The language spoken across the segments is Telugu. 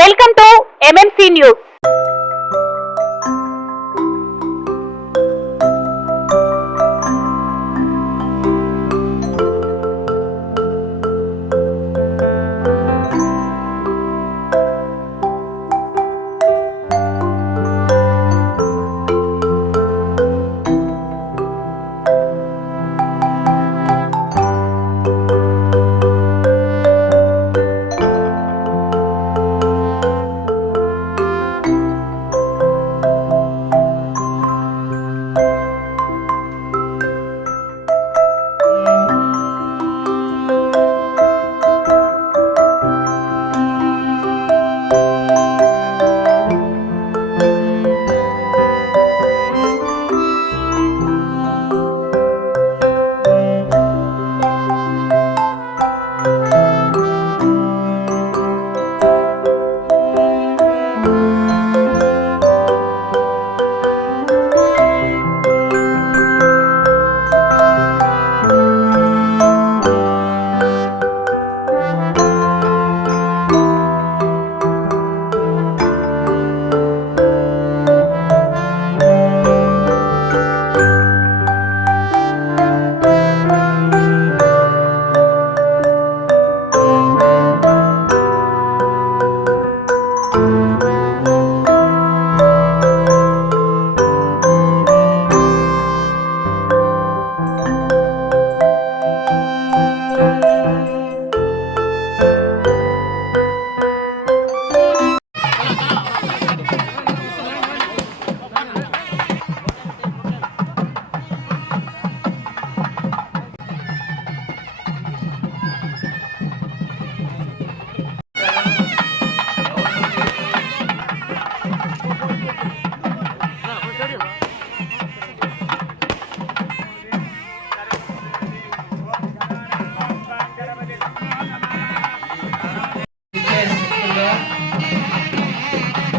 Welcome to MMC news.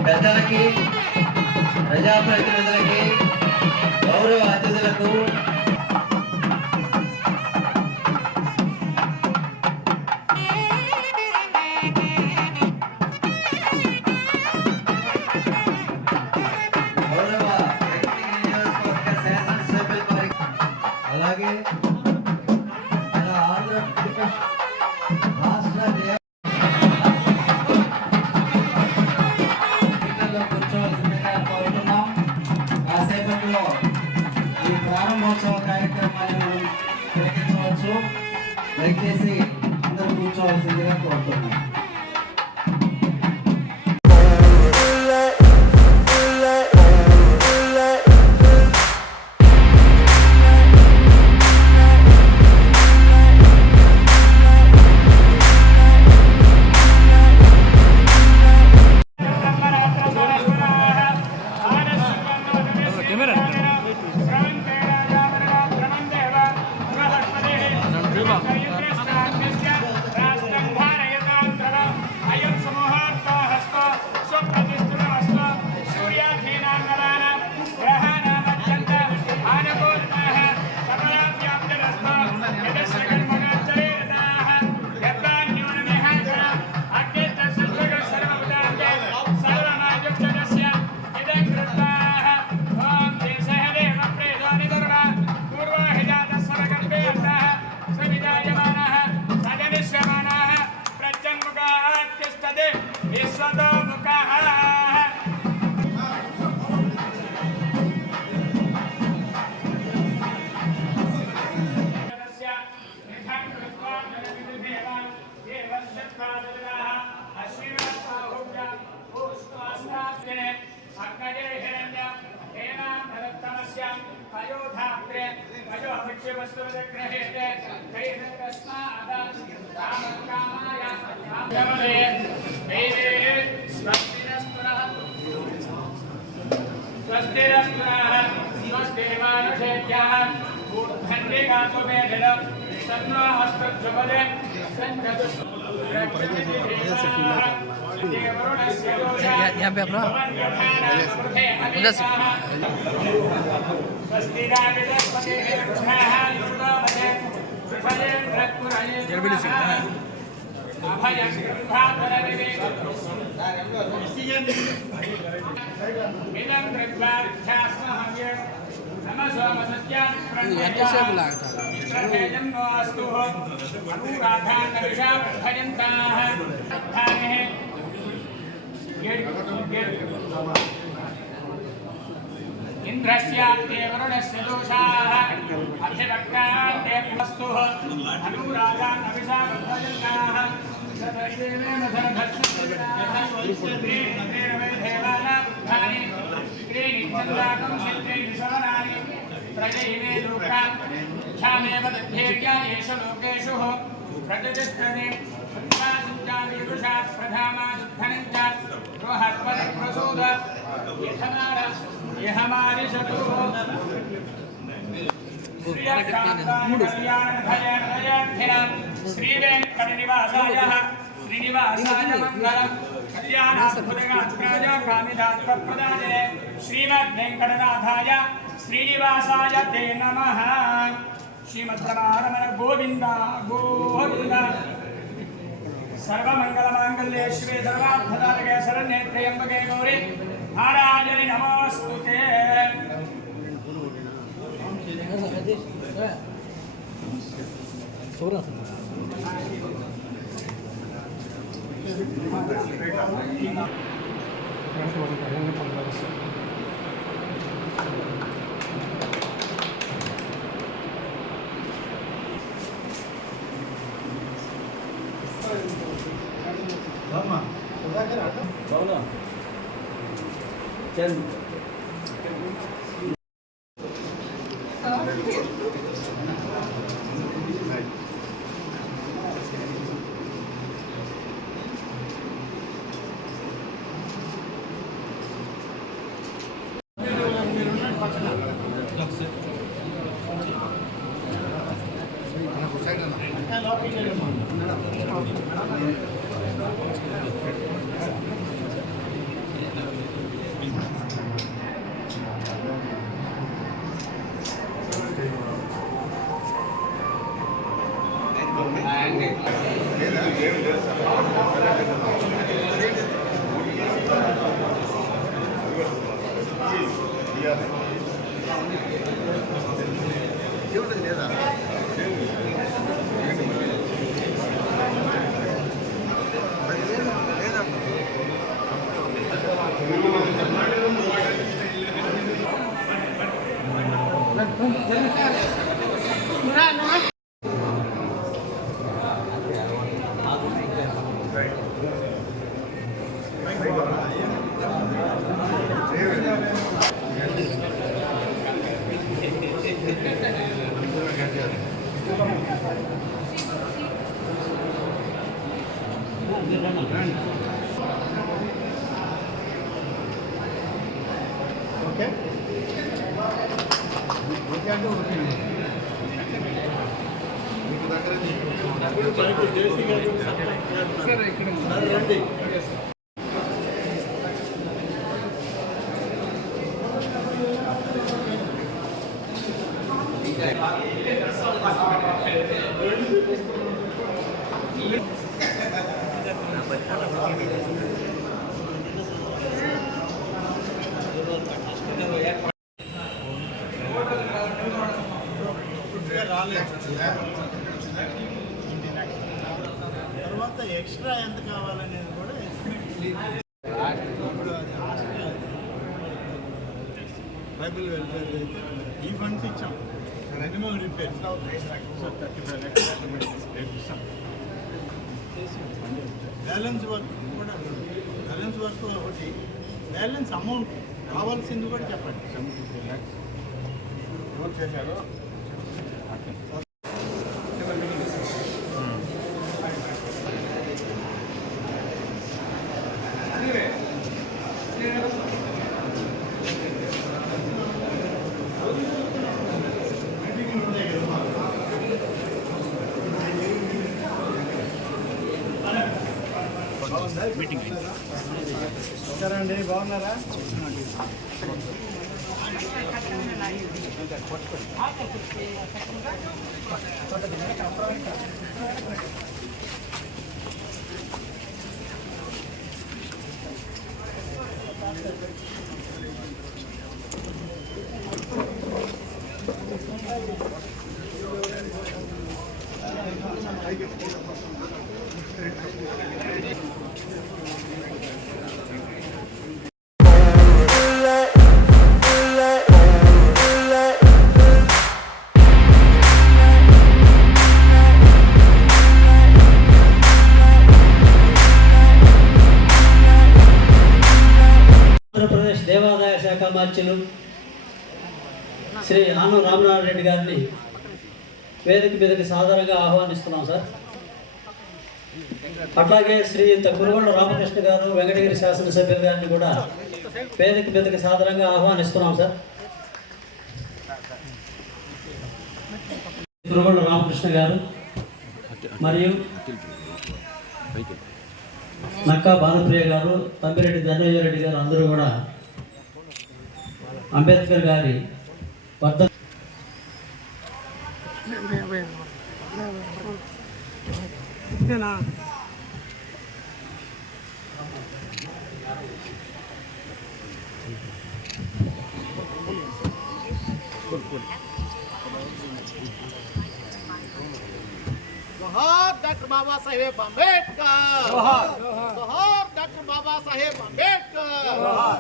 పెద్దలకి, ప్రజాప్రతినిధులకి, గౌరవ అతిథులకు గౌరవ నియోజకవర్గ శాసనసభ్యుల వారికి అలాగే మన ఆంధ్రప్రదేశ్ రాష్ట్ర కాసేపట్లో ఈ ప్రారంభోత్సవ కార్యక్రమాన్ని మనం తిలకించవచ్చు. దయచేసి అందరూ కూర్చోవలసిందిగా కోరుతున్నాం. यहाँ पे अपना ఎంతసేపు లాగుతారు इंद्रस्याते वरुणस्य दोषाः अभिभक्तान्ते वस्तुः अनुरागान् अभिषाभजन्ताः सतदेवेन धर्मस्येवानानि श्रीनिचन्दाकं क्षेत्रेण सवनानि प्रजयिने लोकान् ध्यामेव दध्येर्या एष लोकेषु प्रजतिष्ठने सन्तासञ्चारीरुषात् प्रधामादुत्थनं च रोहत्परप्रसूद ये हमारे श्री वेंकटनिवासाय श्रीनिवासाय मंगलम कल्याणाद्भुतगात्राय कामिदात्मप्रदाय श्रीमद्वेंकटनाथाय श्रीनिवासाय ते नमः। श्रीमद्रमारमण गोविंद गोविंद सर्वमंगलमांगल्ये शिवे सर्वार्थसाधके शरण्ये त्र्यंबके गौरी नारायणी नमोस्तुते। चल ఓకే రండి. తర్వాత ఎక్స్ట్రా ఎంత కావాలనేది కూడా ట్రైబల్ వెల్ఫేర్ అయితే ఈ ఫండ్స్ ఇచ్చాం రెన్యూవల్ రిపేర్ సో 35 lakhs ఇస్తాం. బ్యాలెన్స్ వర్క్ కూడా బ్యాలెన్స్ వర్క్ ఒకటి బ్యాలెన్స్ అమౌంట్ కావాల్సింది కూడా చెప్పండి. 73 lakhs నోట్ చేశారు. మీటింగ్ సరే అండి, బాగున్నారా? ఆంధ్రప్రదేశ్ దేవాదాయ శాఖ మార్చులు శ్రీ ఆనం రామనారాయణ రెడ్డి గారిని వేదిక మీదకి సాధారణంగా ఆహ్వానిస్తున్నాం సార్. అట్లాగే శ్రీ కురుగొండ రామకృష్ణ గారు వెంకటగిరి శాసనసభ్యులు గారిని కూడా వేదిక మీదకి సాధారణంగా ఆహ్వానిస్తున్నాం సార్. కురుగొండ రామకృష్ణ గారు మరియు నక్కా భానుప్రియ గారు, తమ్మిరెడ్డి ధనయ్యరెడ్డి గారు అందరూ కూడా అంబేద్కర్ గారి వద్ద जोहार डॉक्टर बाबा साहेब अंबेडकर जोहार जोहार डॉक्टर बाबा साहेब अंबेडकर जोहार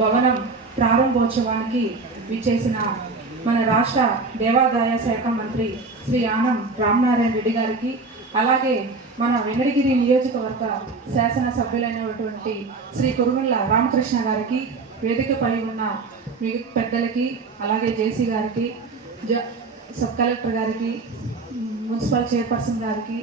భవనం ప్రారంభోత్సవానికి విచ్చేసిన మన రాష్ట్ర దేవాదాయ శాఖ మంత్రి శ్రీ ఆనం రామనారాయణ రెడ్డి గారికి, అలాగే మన వెంకటగిరి నియోజకవర్గ శాసనసభ్యులైనటువంటి శ్రీ కురుగొండ రామకృష్ణ గారికి, వేదికపై ఉన్న పెద్దలకి, అలాగే జేసీ గారికి, సబ్ కలెక్టర్ గారికి, మున్సిపల్ చైర్పర్సన్ గారికి,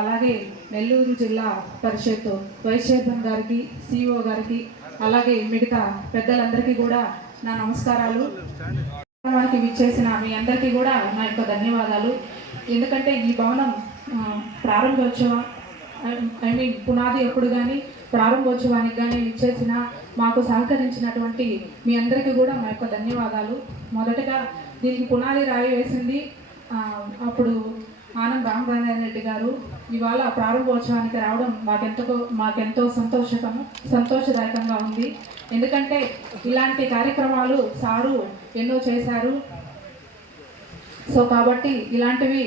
అలాగే నెల్లూరు జిల్లా పరిషత్ వైస్ చైర్మన్ గారికి, సిఇఓ గారికి, అలాగే మిగతా పెద్దలందరికీ కూడా నా నమస్కారాలు. మనకి విచ్చేసిన మీ అందరికీ కూడా నా యొక్క ధన్యవాదాలు. ఎందుకంటే ఈ భవనం ప్రారంభోత్సవం పునాది ఎప్పుడు కానీ ప్రారంభోత్సవానికి కానీ విచ్చేసిన మాకు సహకరించినటువంటి మీ అందరికీ కూడా మా యొక్క ధన్యవాదాలు. మొదటగా దీనికి పునాది రాయి వేసింది అప్పుడు ఆనం రామనారాయణ రెడ్డి గారు. ఇవాళ ప్రారంభోత్సవానికి రావడం మాకెంతో సంతోషదాయకంగా ఉంది. ఎందుకంటే ఇలాంటి కార్యక్రమాలు సారు ఎన్నో చేశారు. సో కాబట్టి ఇలాంటివి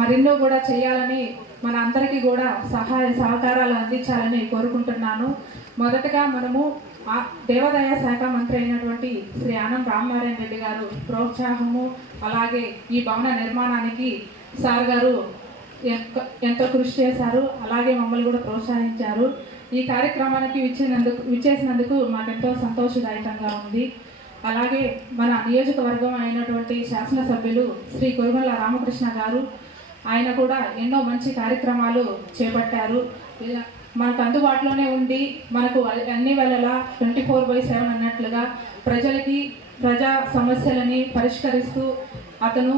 మరెన్నో కూడా చేయాలని, మన అందరికీ కూడా సహాయ సహకారాలు అందించాలని కోరుకుంటున్నాను. మొదటగా మనము దేవాదాయ శాఖ మంత్రి అయినటువంటి శ్రీ ఆనం రామనారాయణ రెడ్డి గారు ప్రోత్సాహము, అలాగే ఈ భవన నిర్మాణానికి సార్ గారు ఎంతో కృషి చేశారు. అలాగే మమ్మల్ని కూడా ప్రోత్సహించారు. ఈ కార్యక్రమానికి విచ్చేసినందుకు మాకెంతో సంతోషదాయకంగా ఉంది. అలాగే మన నియోజకవర్గం అయినటువంటి శాసనసభ్యులు శ్రీ కురుగొండ రామకృష్ణ గారు, ఆయన కూడా ఎన్నో మంచి కార్యక్రమాలు చేపట్టారు. మనకు అందుబాటులోనే ఉండి మనకు అన్ని వేళలా 24/7 అన్నట్లుగా ప్రజా సమస్యలని పరిష్కరిస్తూ అతను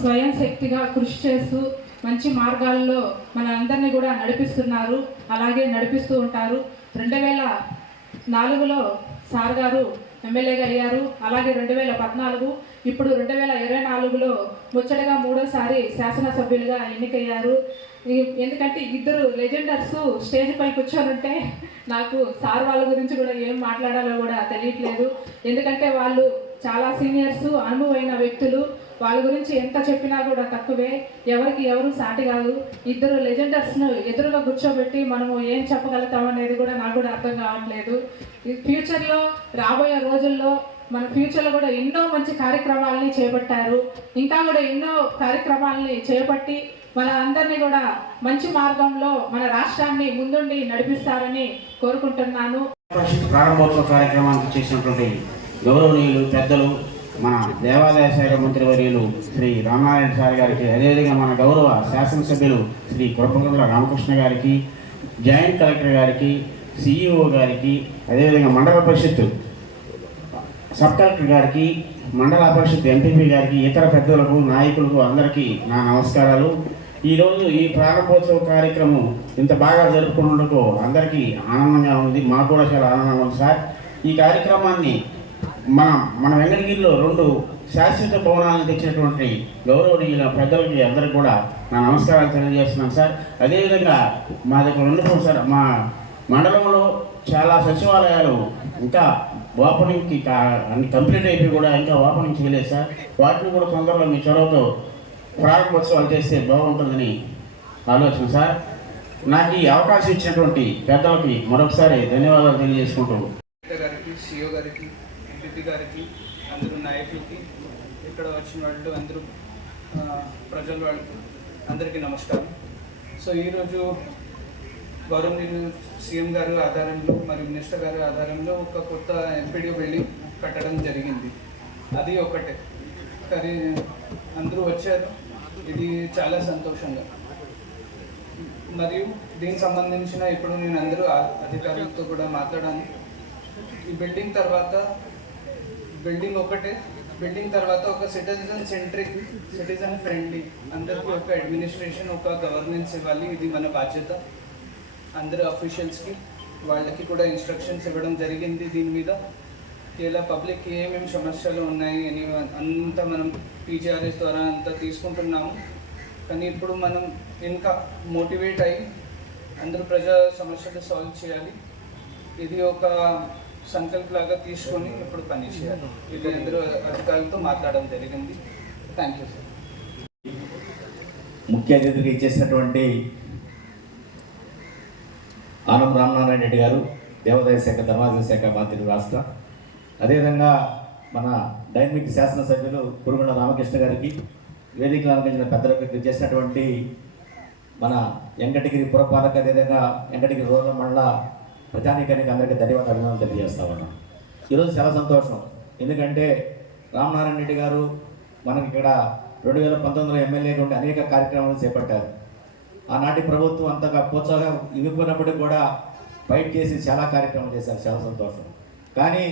స్వయం శక్తిగా కృషి చేస్తూ మంచి మార్గాల్లో మన అందరినీ కూడా నడిపిస్తున్నారు. అలాగే నడిపిస్తూ ఉంటారు. 2004లో సార్ గారు ఎమ్మెల్యేగా అయ్యారు. అలాగే 2014, ఇప్పుడు 2024లో ముచ్చటగా 3వ శాసనసభ్యులుగా ఎన్నికయ్యారు. ఎందుకంటే ఇద్దరు లెజెండర్స్ స్టేజ్ పై కూర్చొని ఉంటే నాకు సార్ వాళ్ళ గురించి కూడా ఏం మాట్లాడాలో కూడా తెలియట్లేదు. ఎందుకంటే వాళ్ళు చాలా సీనియర్స్, అనుభవైన వ్యక్తులు. వాళ్ళ గురించి ఎంత చెప్పినా కూడా తక్కువే. ఎవరికి ఎవరు సాటి కాదు. ఇద్దరు లెజెండర్స్ను ఎదురుగా కూర్చోబెట్టి మనము ఏం చెప్పగలుగుతాం అనేది కూడా నాకు కూడా అర్థం కావట్లేదు. ఫ్యూచర్లో రాబోయే రోజుల్లో మన ఫ్యూచర్లో కూడా ఎన్నో మంచి కార్యక్రమాలని చేపట్టారు. ఇంకా కూడా ఎన్నో కార్యక్రమాలని చేపట్టి మన అందరినీ కూడా మంచి మార్గంలో మన రాష్ట్రాన్ని ముందుండి నడిపిస్తారని కోరుకుంటున్నాను. ప్రారంభోత్సవ కార్యక్రమానికి చేసినటువంటి గౌరవనీయులు పెద్దలు మన దేవాదాయ శాఖ మంత్రి వర్యులు శ్రీ రామనారాయణ సార్ గారికి, అదేవిధంగా మన గౌరవ శాసనసభ్యులు శ్రీ కురుగొండ రామకృష్ణ గారికి, జాయింట్ కలెక్టర్ గారికి, సిఇఓ గారికి, అదేవిధంగా మండల పరిషత్ సబ్ కలెక్టర్ గారికి, మండల పరిషత్ ఎంపీపీ గారికి, ఇతర పెద్దలకు, నాయకులకు అందరికీ నా నమస్కారాలు. ఈరోజు ఈ ప్రారంభోత్సవ కార్యక్రమం ఇంత బాగా జరుపుకున్నందుకు అందరికీ ఆనందంగా ఉంది. మాకు కూడా చాలా ఆనందంగా ఉంది సార్. ఈ కార్యక్రమాన్ని మన వెంకటగిరిలో 2 శాశ్వత భవనాలను తెచ్చినటువంటి గౌరవనీయుల పెద్దలకి అందరికీ కూడా నా నమస్కారాలు తెలియజేస్తున్నాను సార్. అదేవిధంగా మా దగ్గర ఉండిపోయి సార్, మా మండలంలో చాలా సచివాలయాలు ఇంకా ఓపెనింగ్కి అన్ని కంప్లీట్ అయిపోయి కూడా ఇంకా ఓపెనింగ్ చేయలేదు సార్. వాటిని కూడా తొందరలో మీ చొరవతో ప్రారంభోత్సవాలు చేస్తే బాగుంటుందని ఆలోచన సార్. నాకు ఈ అవకాశం ఇచ్చినటువంటి పెద్దలకి మరొకసారి ధన్యవాదాలు తెలియజేసుకుంటూ గారికి, సిఓ గారికి, ఎంపీపీ గారికి, అందరూ నాయకులకి, ఇక్కడ వచ్చిన వాళ్ళు అందరూ ప్రజల వాళ్ళకి అందరికీ నమస్కారం. సో ఈరోజు గౌరవనీయులు సీఎం గారు ఆధారంలో మరియు మినిస్టర్ గారి ఆధారంలో ఒక కొత్త ఎంపీడీ బిల్డింగ్ కట్టడం జరిగింది. అది ఒకటే, కానీ అందరూ వచ్చారు. ఇది చాలా సంతోషంగా. మరియు దీనికి సంబంధించిన ఇప్పుడు నేను అందరూ అధికారులతో కూడా మాట్లాడాను. ఈ బిల్డింగ్ తర్వాత ఒక సిటిజన్ సెంట్రిక్, సిటిజన్ ఫ్రెండ్లీ, అందరికీ ఒక అడ్మినిస్ట్రేషన్, ఒక గవర్నెన్స్ ఇవ్వాలి. ఇది మన బాధ్యత. అందరు అఫీషియల్స్కి వాళ్ళకి కూడా ఇన్స్ట్రక్షన్స్ ఇవ్వడం జరిగింది. దీని మీద ఇలా పబ్లిక్కి ఏమేమి సమస్యలు ఉన్నాయి అని అంతా మనం పీజీఆర్ఎస్ ద్వారా అంతా తీసుకుంటున్నాము. కానీ ఇప్పుడు మనం ఇంకా మోటివేట్ అయ్యి అందరూ ప్రజా సమస్యలు సాల్వ్ చేయాలి. ఇది ఒక సంకల్పలాగా తీసుకొని ఇప్పుడు పని చేయాలి. ఇది అందరూ అధికారులతో మాట్లాడడం జరిగింది. Thank you sir. ముఖ్య అతిథిగా ఇచ్చేసినటువంటి ఆనం రామనారాయణ రెడ్డి గారు, దేవాదాయ శాఖ, ధర్మాదాయ శాఖ మంత్రి రాష్ట్ర, అదేవిధంగా మన డైనమిక్ శాసనసభ్యులు పురుగుల రామకృష్ణ గారికి, వేదికలు అలంకరించిన పెద్దలకు చేసినటువంటి మన వెంకటగిరి పురపాలక, అదేవిధంగా వెంకటగిరి రూరల్ మండల ప్రజానీకానికి అందరికీ ధన్యవాదాలు, అభినందనలు తెలియజేస్తా ఉన్నాం. ఈరోజు చాలా సంతోషం, ఎందుకంటే రామనారాయణ రెడ్డి గారు మనకి ఇక్కడ 2019లో ఎమ్మెల్యే నుండి అనేక కార్యక్రమాలు చేపట్టారు. ఆనాటి ప్రభుత్వం అంతగా ప్రోత్సాహం ఇవ్వకపోయినప్పటికీ కూడా ఫైట్ చేసి చాలా కార్యక్రమాలు చేశారు. చాలా సంతోషం. కానీ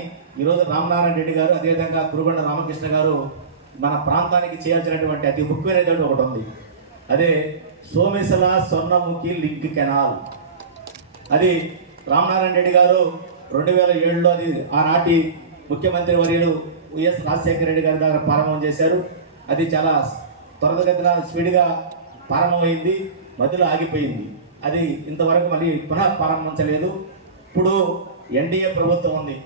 ఈరోజు రామనారాయణ రెడ్డి గారు, అదేవిధంగా కురుగొండ రామకృష్ణ గారు మన ప్రాంతానికి చేయాల్సినటువంటి అతి ముఖ్యమైనటువంటి ఒకటి ఉంది. అదే సోమేశ్వర స్వర్ణముఖి లింక్ కెనాల్. అది రామనారాయణ రెడ్డి గారు 2007లో అది ఆనాటి ముఖ్యమంత్రి వర్యులు వైఎస్ రాజశేఖర రెడ్డి గారి దగ్గర ప్రారంభం చేశారు. అది చాలా త్వరగతిన స్పీడ్గా ప్రారంభమైంది, మధ్యలో ఆగిపోయింది. అది ఇంతవరకు మళ్ళీ పునః ప్రారంభించలేదు. ఇప్పుడు ఎన్డీఏ ప్రభుత్వం ఉంది,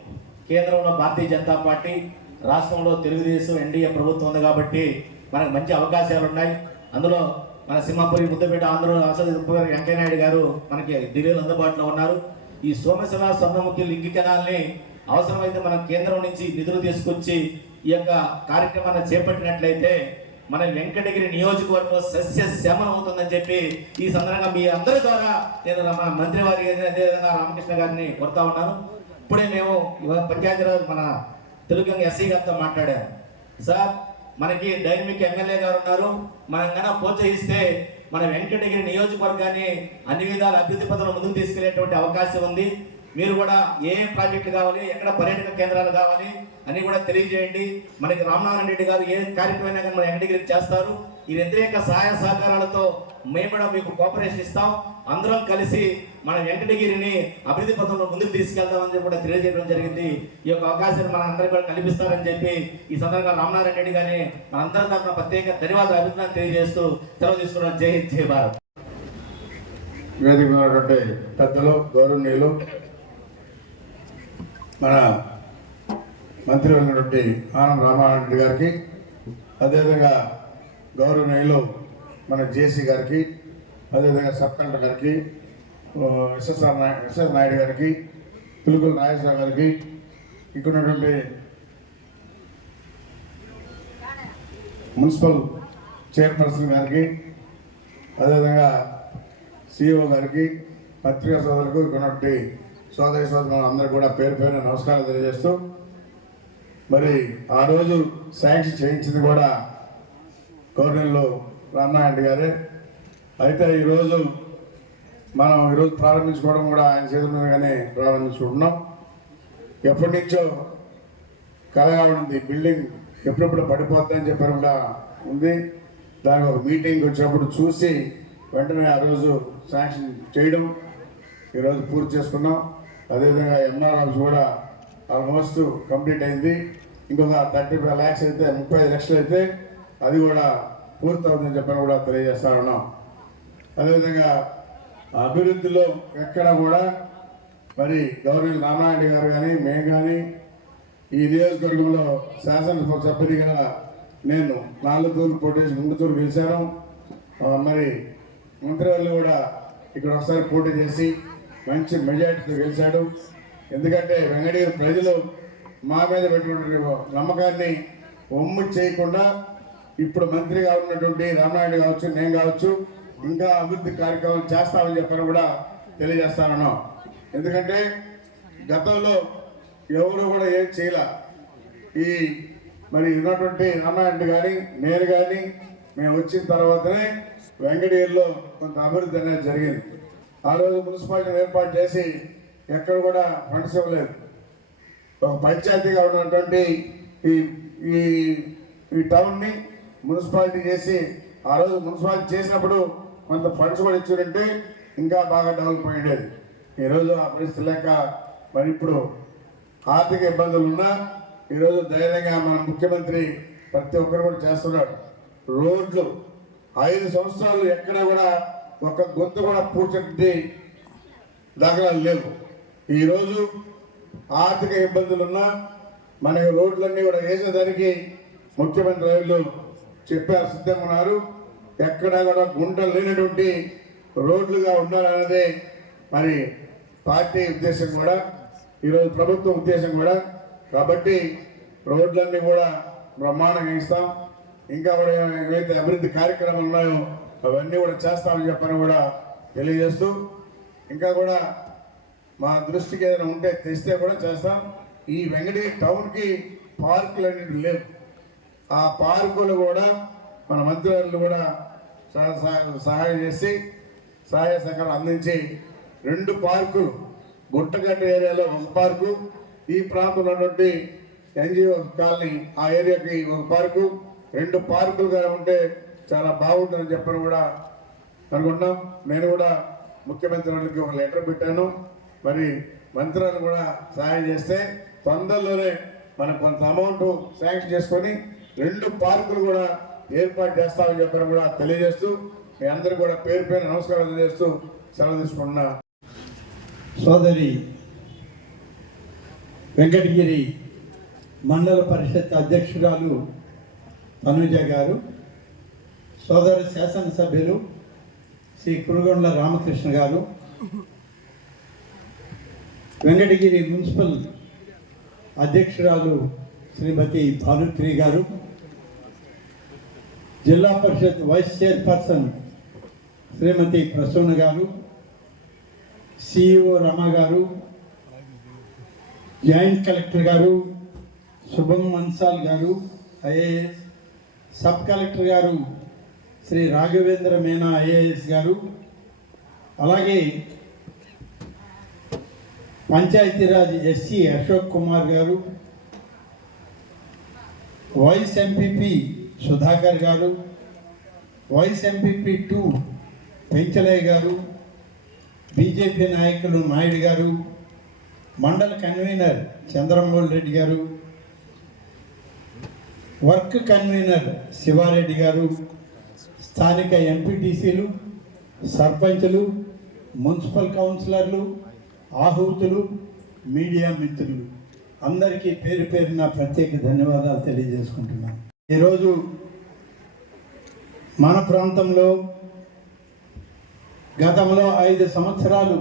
కేంద్రంలో భారతీయ జనతా పార్టీ, రాష్ట్రంలో తెలుగుదేశం ఎన్డీఏ ప్రభుత్వం ఉంది కాబట్టి మనకు మంచి అవకాశాలు ఉన్నాయి. అందులో మన సింహాపురి, ముద్దపేట, ఆంధ్ర వెంకయ్యనాయుడు గారు మనకి ఢిల్లీలో అందుబాటులో ఉన్నారు. ఈ సోమేశ్వర స్వర్ణముఖి లింక్ కెనాల్ని అవసరమైతే మనం కేంద్రం నుంచి నిధులు తీసుకొచ్చి ఈ యొక్క కార్యక్రమాన్ని చేపట్టినట్లయితే మన వెంకటగిరి నియోజకవర్గం సస్యశ్యామలం అవుతుందని చెప్పి ఈ సందర్భంగా మీ అందరి ద్వారా నేను మన మంత్రి వారి, అదేవిధంగా రామకృష్ణ గారిని కోరుతా ఉన్నాను. ఇప్పుడే మేము పంచాయతీరాజ్ మన తెలుగు ఎస్సీ గారితో మాట్లాడాను. సార్, మనకి డైనమిక్ ఎమ్మెల్యే గారు ఉన్నారు, మనం కన్నా ప్రోత్సహిస్తే మన వెంకటగిరి నియోజకవర్గాన్ని అన్ని విధాల అభివృద్ధి పథంలో ముందుకు తీసుకెళ్లేటువంటి అవకాశం ఉంది. మీరు కూడా ఏ ప్రాజెక్టులు కావాలి, ఎక్కడ పర్యాటక కేంద్రాలు కావాలి అని కూడా తెలియజేయండి. మనకి రామనారాయణ రెడ్డి గారు ఏ కార్యక్రమం కానీ మన వెంకటగిరికి చేస్తారు. ఈ వ్యతిరేక సహాయ సహకారాలతో మేము కూడా మీకు కోఆపరేషన్ ఇస్తాం. అందరం కలిసి మన వెంకటగిరిని అభివృద్ధి పథంలో ముందుకు తీసుకెళ్తామని కూడా తెలియజేయడం జరిగింది. ఈ యొక్క అవకాశాన్ని మన అందరికీ కూడా కల్పిస్తారని చెప్పి ఈ సందర్భంగా రామనారాయణ రెడ్డి గారిని మనందరం తరఫున ప్రత్యేక ధన్యవాదాలు, అభినందనలు తెలియజేస్తూ సెలవు తీసుకున్నాం. జై హింద్, జై భారత్. వేదిక ఉన్నటువంటి పెద్దలు, గౌరవనీయులు, మన మంత్రి అయినటువంటి ఆనం రామనారాయణ రెడ్డి గారికి, అదేవిధంగా గౌరవనీయులు మన జేసీ గారికి, అదేవిధంగా సబ్ కలెక్టర్ గారికి, ఎస్ఎస్ నాయుడు గారికి, పులుకుల నాగేశ్వరరావు గారికి, ఇక్కడ ఉన్నటువంటి మున్సిపల్ చైర్పర్సన్ గారికి, అదేవిధంగా సిఇఓ గారికి, పత్రికా సోదరులకు, ఇక్కడ ఉన్నటువంటి సోదరి సోదరులు అందరూ కూడా పేరు పేరు నమస్కారాలు తెలియజేస్తూ, మరి ఆ రోజు శాంక్షన్ చేయించింది కూడా గవర్నర్లు రామనారాయణ గారే. అయితే ఈరోజు మనం ఈరోజు ప్రారంభించుకోవడం కూడా ఆయన చేతుల మీదుగానే ప్రారంభించుకుంటున్నాం. ఎప్పటి నుంచో కలగా ఉంది. బిల్డింగ్ ఎప్పుడెప్పుడు పడిపోతుందని చెప్పని కూడా ఉంది. దానికి ఒక మీటింగ్ వచ్చినప్పుడు చూసి వెంటనే ఆ రోజు శాంక్షన్ చేయడం ఈరోజు పూర్తి చేసుకున్నాం. అదేవిధంగా ఎంఆర్ ఆఫీస్ కూడా ఆల్మోస్ట్ కంప్లీట్ అయింది. ఇంకొక 35 lakhs అయితే 35 లక్షలు అయితే అది కూడా పూర్తి అవుతుందని చెప్పని కూడా తెలియజేస్తా ఉన్నాం. అదేవిధంగా అభివృద్ధిలో ఎక్కడ కూడా మరి గవర్నర్ రామనాయుడు గారు కానీ మేము కానీ ఈ నియోజకవర్గంలో శాసనసభ సభ్యుడిగా నేను 4 తూర్లు పోటీ 2 తూర్లు గెలిచాను. మరి మంత్రివర్యులు కూడా ఇక్కడ ఒకసారి పోటీ చేసి మంచి మెజార్టీతో గెలిచాడు. ఎందుకంటే వెంకటగిరి ప్రజలు మా మీద పెట్టినటువంటి నమ్మకాన్ని ఒమ్ము చేయకుండా ఇప్పుడు మంత్రిగా ఉన్నటువంటి రామనాయుడు కావచ్చు, నేను కావచ్చు, ఇంకా అభివృద్ధి కార్యక్రమం చేస్తామని చెప్పని కూడా తెలియజేస్తాను. ఎందుకంటే గతంలో ఎవరు కూడా ఏం చేయలే. ఈ మరి ఉన్నటువంటి రామనాయుడు కానీ నేను కానీ మేము వచ్చిన తర్వాతనే వెంకటగిరిలో కొంత అభివృద్ధి అనేది జరిగింది. ఆ రోజు మున్సిపాలిటీని ఏర్పాటు చేసి ఎక్కడ కూడా ఫండ్స్ ఇవ్వలేదు. ఒక పంచాయతీగా ఉన్నటువంటి ఈ ఈ ఈ టౌన్ని మున్సిపాలిటీ చేసి ఆ రోజు మున్సిపాలిటీ చేసినప్పుడు కొంత ఫండ్స్ కూడా ఇచ్చారంటే ఇంకా బాగా డెవలప్ అయ్యేది. ఈరోజు ఆ పరిస్థితి లేక మరి ఇప్పుడు ఆర్థిక ఇబ్బందులు ఉన్నా ఈరోజు ధైర్యంగా మన ముఖ్యమంత్రి ప్రతి ఒక్కరు కూడా చేస్తున్నాడు. రోడ్లు 5 సంవత్సరాలు ఎక్కడ కూడా ఒక గొంతు కూడా పూడ్చే దాఖలాలు లేవు. ఈరోజు ఆర్థిక ఇబ్బందులు ఉన్నా మనకి రోడ్లన్నీ కూడా వేసేదానికి ముఖ్యమంత్రి రైతులు చెప్పారు, సిద్ధంగా ఉన్నారు. ఎక్కడ కూడా గుంటలు లేనటువంటి రోడ్లుగా ఉండాలన్నదే మరి పార్టీ ఉద్దేశం కూడా, ఈరోజు ప్రభుత్వం ఉద్దేశం కూడా. కాబట్టి రోడ్లన్నీ కూడా బ్రహ్మాండంగా ఇస్తాం. ఇంకా కూడా ఏవైతే అభివృద్ధి కార్యక్రమాలు ఉన్నాయో అవన్నీ కూడా చేస్తామని చెప్పని కూడా తెలియజేస్తూ, ఇంకా కూడా మా దృష్టికి ఏదైనా ఉంటే తెస్తే కూడా చేస్తాం. ఈ వెంకటగిరి టౌన్కి పార్కులు అనేవి లేవు. ఆ పార్కులు కూడా మన మంత్రివర్యులు కూడా సహాయం చేసి సహాయ సహకారం అందించి 2 పార్కులు, గుట్టగట్ట ఏరియాలో 1 పార్కు, ఈ ప్రాంతంలో ఉన్నటువంటి ఎన్జిఓ కాలనీ ఆ ఏరియాకి 1 పార్కు, 2 పార్కులుగా ఉంటే చాలా బాగుంటుందని చెప్పని కూడా అనుకుంటున్నాం. నేను కూడా ముఖ్యమంత్రి వాళ్ళకి ఒక లెటర్ పెట్టాను. మరి మంత్రులు కూడా సహాయం చేస్తే తొందరలోనే మనకు కొంత అమౌంట్ శాంక్షన్ చేసుకొని 2 పార్కులు కూడా ఏర్పాటు చేస్తామని చెప్పని కూడా తెలియజేస్తూ మీ అందరూ కూడా పేరు పేరు నమస్కారం తెలియజేస్తూ సెలవు తీసుకుంటున్నా. సోదరి వెంకటగిరి మండల పరిషత్ అధ్యక్షురాలు తనుజ గారు, సోదరి శాసనసభ్యులు శ్రీ కురుగొండ్ల రామకృష్ణ గారు, వెంకటగిరి మున్సిపల్ అధ్యక్షురాలు శ్రీమతి భానుప్రి గారు, జిల్లా పరిషత్ వైస్ చైర్పర్సన్ శ్రీమతి ప్రసూన గారు, సిఇఓ రమ గారు, జాయింట్ కలెక్టర్ గారు శుభం మన్సాల్ గారు ఐఏఎస్, సబ్ కలెక్టర్ గారు శ్రీ రాఘవేంద్ర మీనా ఐఏఎస్ గారు, అలాగే పంచాయతీరాజ్ ఎస్సీ అశోక్ కుమార్ గారు, వైస్ ఎంపీపీ సుధాకర్ గారు, వైస్ ఎంపీపీ 2 పెంచలయ్య గారు, బీజేపీ నాయకులు నాయుడు గారు, మండల కన్వీనర్ చంద్రమోహన్ రెడ్డి గారు, వర్క్ కన్వీనర్ శివారెడ్డి గారు, స్థానిక ఎంపీటీసీలు, సర్పంచులు, మున్సిపల్ కౌన్సిలర్లు, ఆహూతులు, మీడియా మిత్రులు అందరికీ పేరు పేరున ప్రత్యేక ధన్యవాదాలు తెలియజేసుకుంటున్నాను. ఈరోజు మన ప్రాంతంలో గతంలో 5 సంవత్సరాలు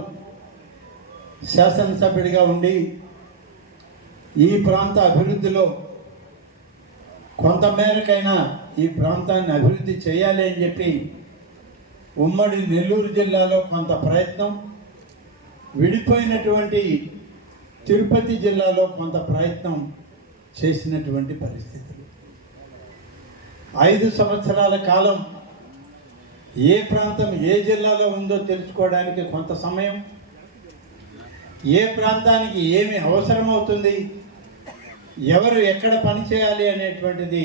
శాసనసభ్యుడిగా ఉండి ఈ ప్రాంత అభివృద్ధిలో కొంతమేరకైనా ఈ ప్రాంతాన్ని అభివృద్ధి చేయాలి అని చెప్పి ఉమ్మడి నెల్లూరు జిల్లాలో కొంత ప్రయత్నం, విడిపోయినటువంటి తిరుపతి జిల్లాలో కొంత ప్రయత్నం చేసినటువంటి పరిస్థితులు. 5 సంవత్సరాల కాలం ఏ ప్రాంతం ఏ జిల్లాలో ఉందో తెలుసుకోవడానికి కొంత సమయం, ఏ ప్రాంతానికి ఏమి అవసరమవుతుంది, ఎవరు ఎక్కడ పని చేయాలి అనేటువంటిది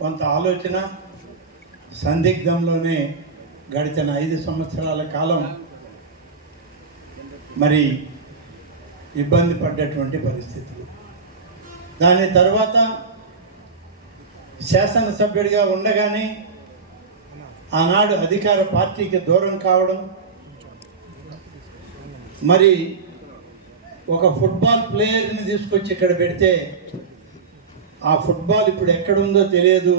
కొంత ఆలోచన సందిగ్ధంలోనే గడిచిన 5 సంవత్సరాల కాలం మరి ఇబ్బంది పడ్డటువంటి పరిస్థితులు. దాని తర్వాత శాసనసభ్యుడిగా ఉండగానే ఆనాడు అధికార పార్టీకి దూరం కావడం, మరి ఒక ఫుట్బాల్ ప్లేయర్ని తీసుకొచ్చి ఇక్కడ పెడితే ఆ ఫుట్బాల్ ఇప్పుడు ఎక్కడుందో తెలియదు.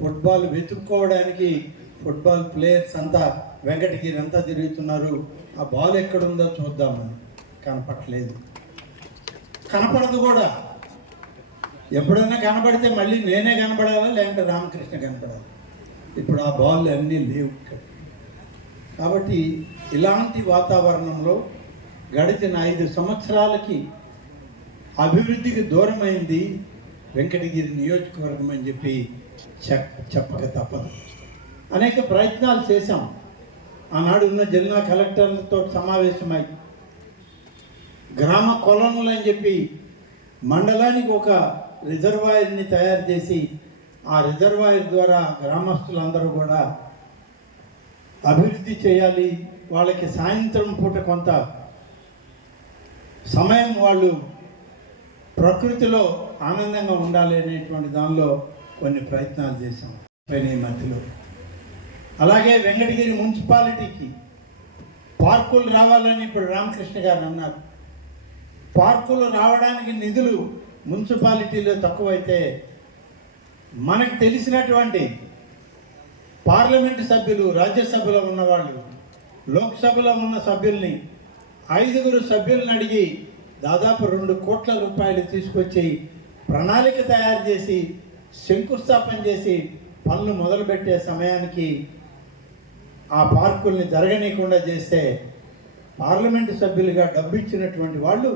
ఫుట్బాల్ వెతుక్కోవడానికి ఫుట్బాల్ ప్లేయర్స్ అంతా వెంకటగిరి అంతా తిరుగుతున్నారు. ఆ బాల్ ఎక్కడుందో చూద్దామని కనపడలేదు, కనపడదు కూడా. ఎప్పుడైనా కనపడితే మళ్ళీ నేనే కనపడాలా, లేదంటే రామకృష్ణ కనపడాలి. ఇప్పుడు ఆ బాల్ అన్నీ లేవు ఇక్కడ. కాబట్టి ఇలాంటి వాతావరణంలో గడిచిన 5 సంవత్సరాలకి అభివృద్ధికి దూరమైంది వెంకటగిరి నియోజకవర్గం అని చెప్పి చెప్పక తప్పదు. అనేక ప్రయత్నాలు చేశాం. ఆనాడు ఉన్న జిల్లా కలెక్టర్లతో సమావేశమై గ్రామ కొలనులు అని చెప్పి మండలానికి ఒక రిజర్వాయర్ని తయారు చేసి ఆ రిజర్వాయర్ ద్వారా గ్రామస్తులందరూ కూడా అభివృద్ధి చేయాలి, వాళ్ళకి సాయంత్రం పూట కొంత సమయం వాళ్ళు ప్రకృతిలో ఆనందంగా ఉండాలి అనేటువంటి దానిలో కొన్ని ప్రయత్నాలు చేశాం ఈ మధ్యలో. అలాగే వెంకటగిరి మున్సిపాలిటీకి పార్కులు రావాలని ఇప్పుడు రామకృష్ణ గారు అన్నారు. పార్కులు రావడానికి నిధులు మున్సిపాలిటీలో తక్కువైతే మనకు తెలిసినటువంటి పార్లమెంటు సభ్యులు, రాజ్యసభలో ఉన్నవాళ్ళు, లోక్సభలో ఉన్న సభ్యుల్ని 5 సభ్యులను అడిగి దాదాపు 2 కోట్ల రూపాయలు తీసుకొచ్చి ప్రణాళిక తయారు చేసి శంకుస్థాపన చేసి పనులు మొదలుపెట్టే సమయానికి ఆ పార్కుల్ని జరగనీయకుండా చేస్తే పార్లమెంటు సభ్యులుగా డబ్బు ఇచ్చినటువంటి వాళ్ళు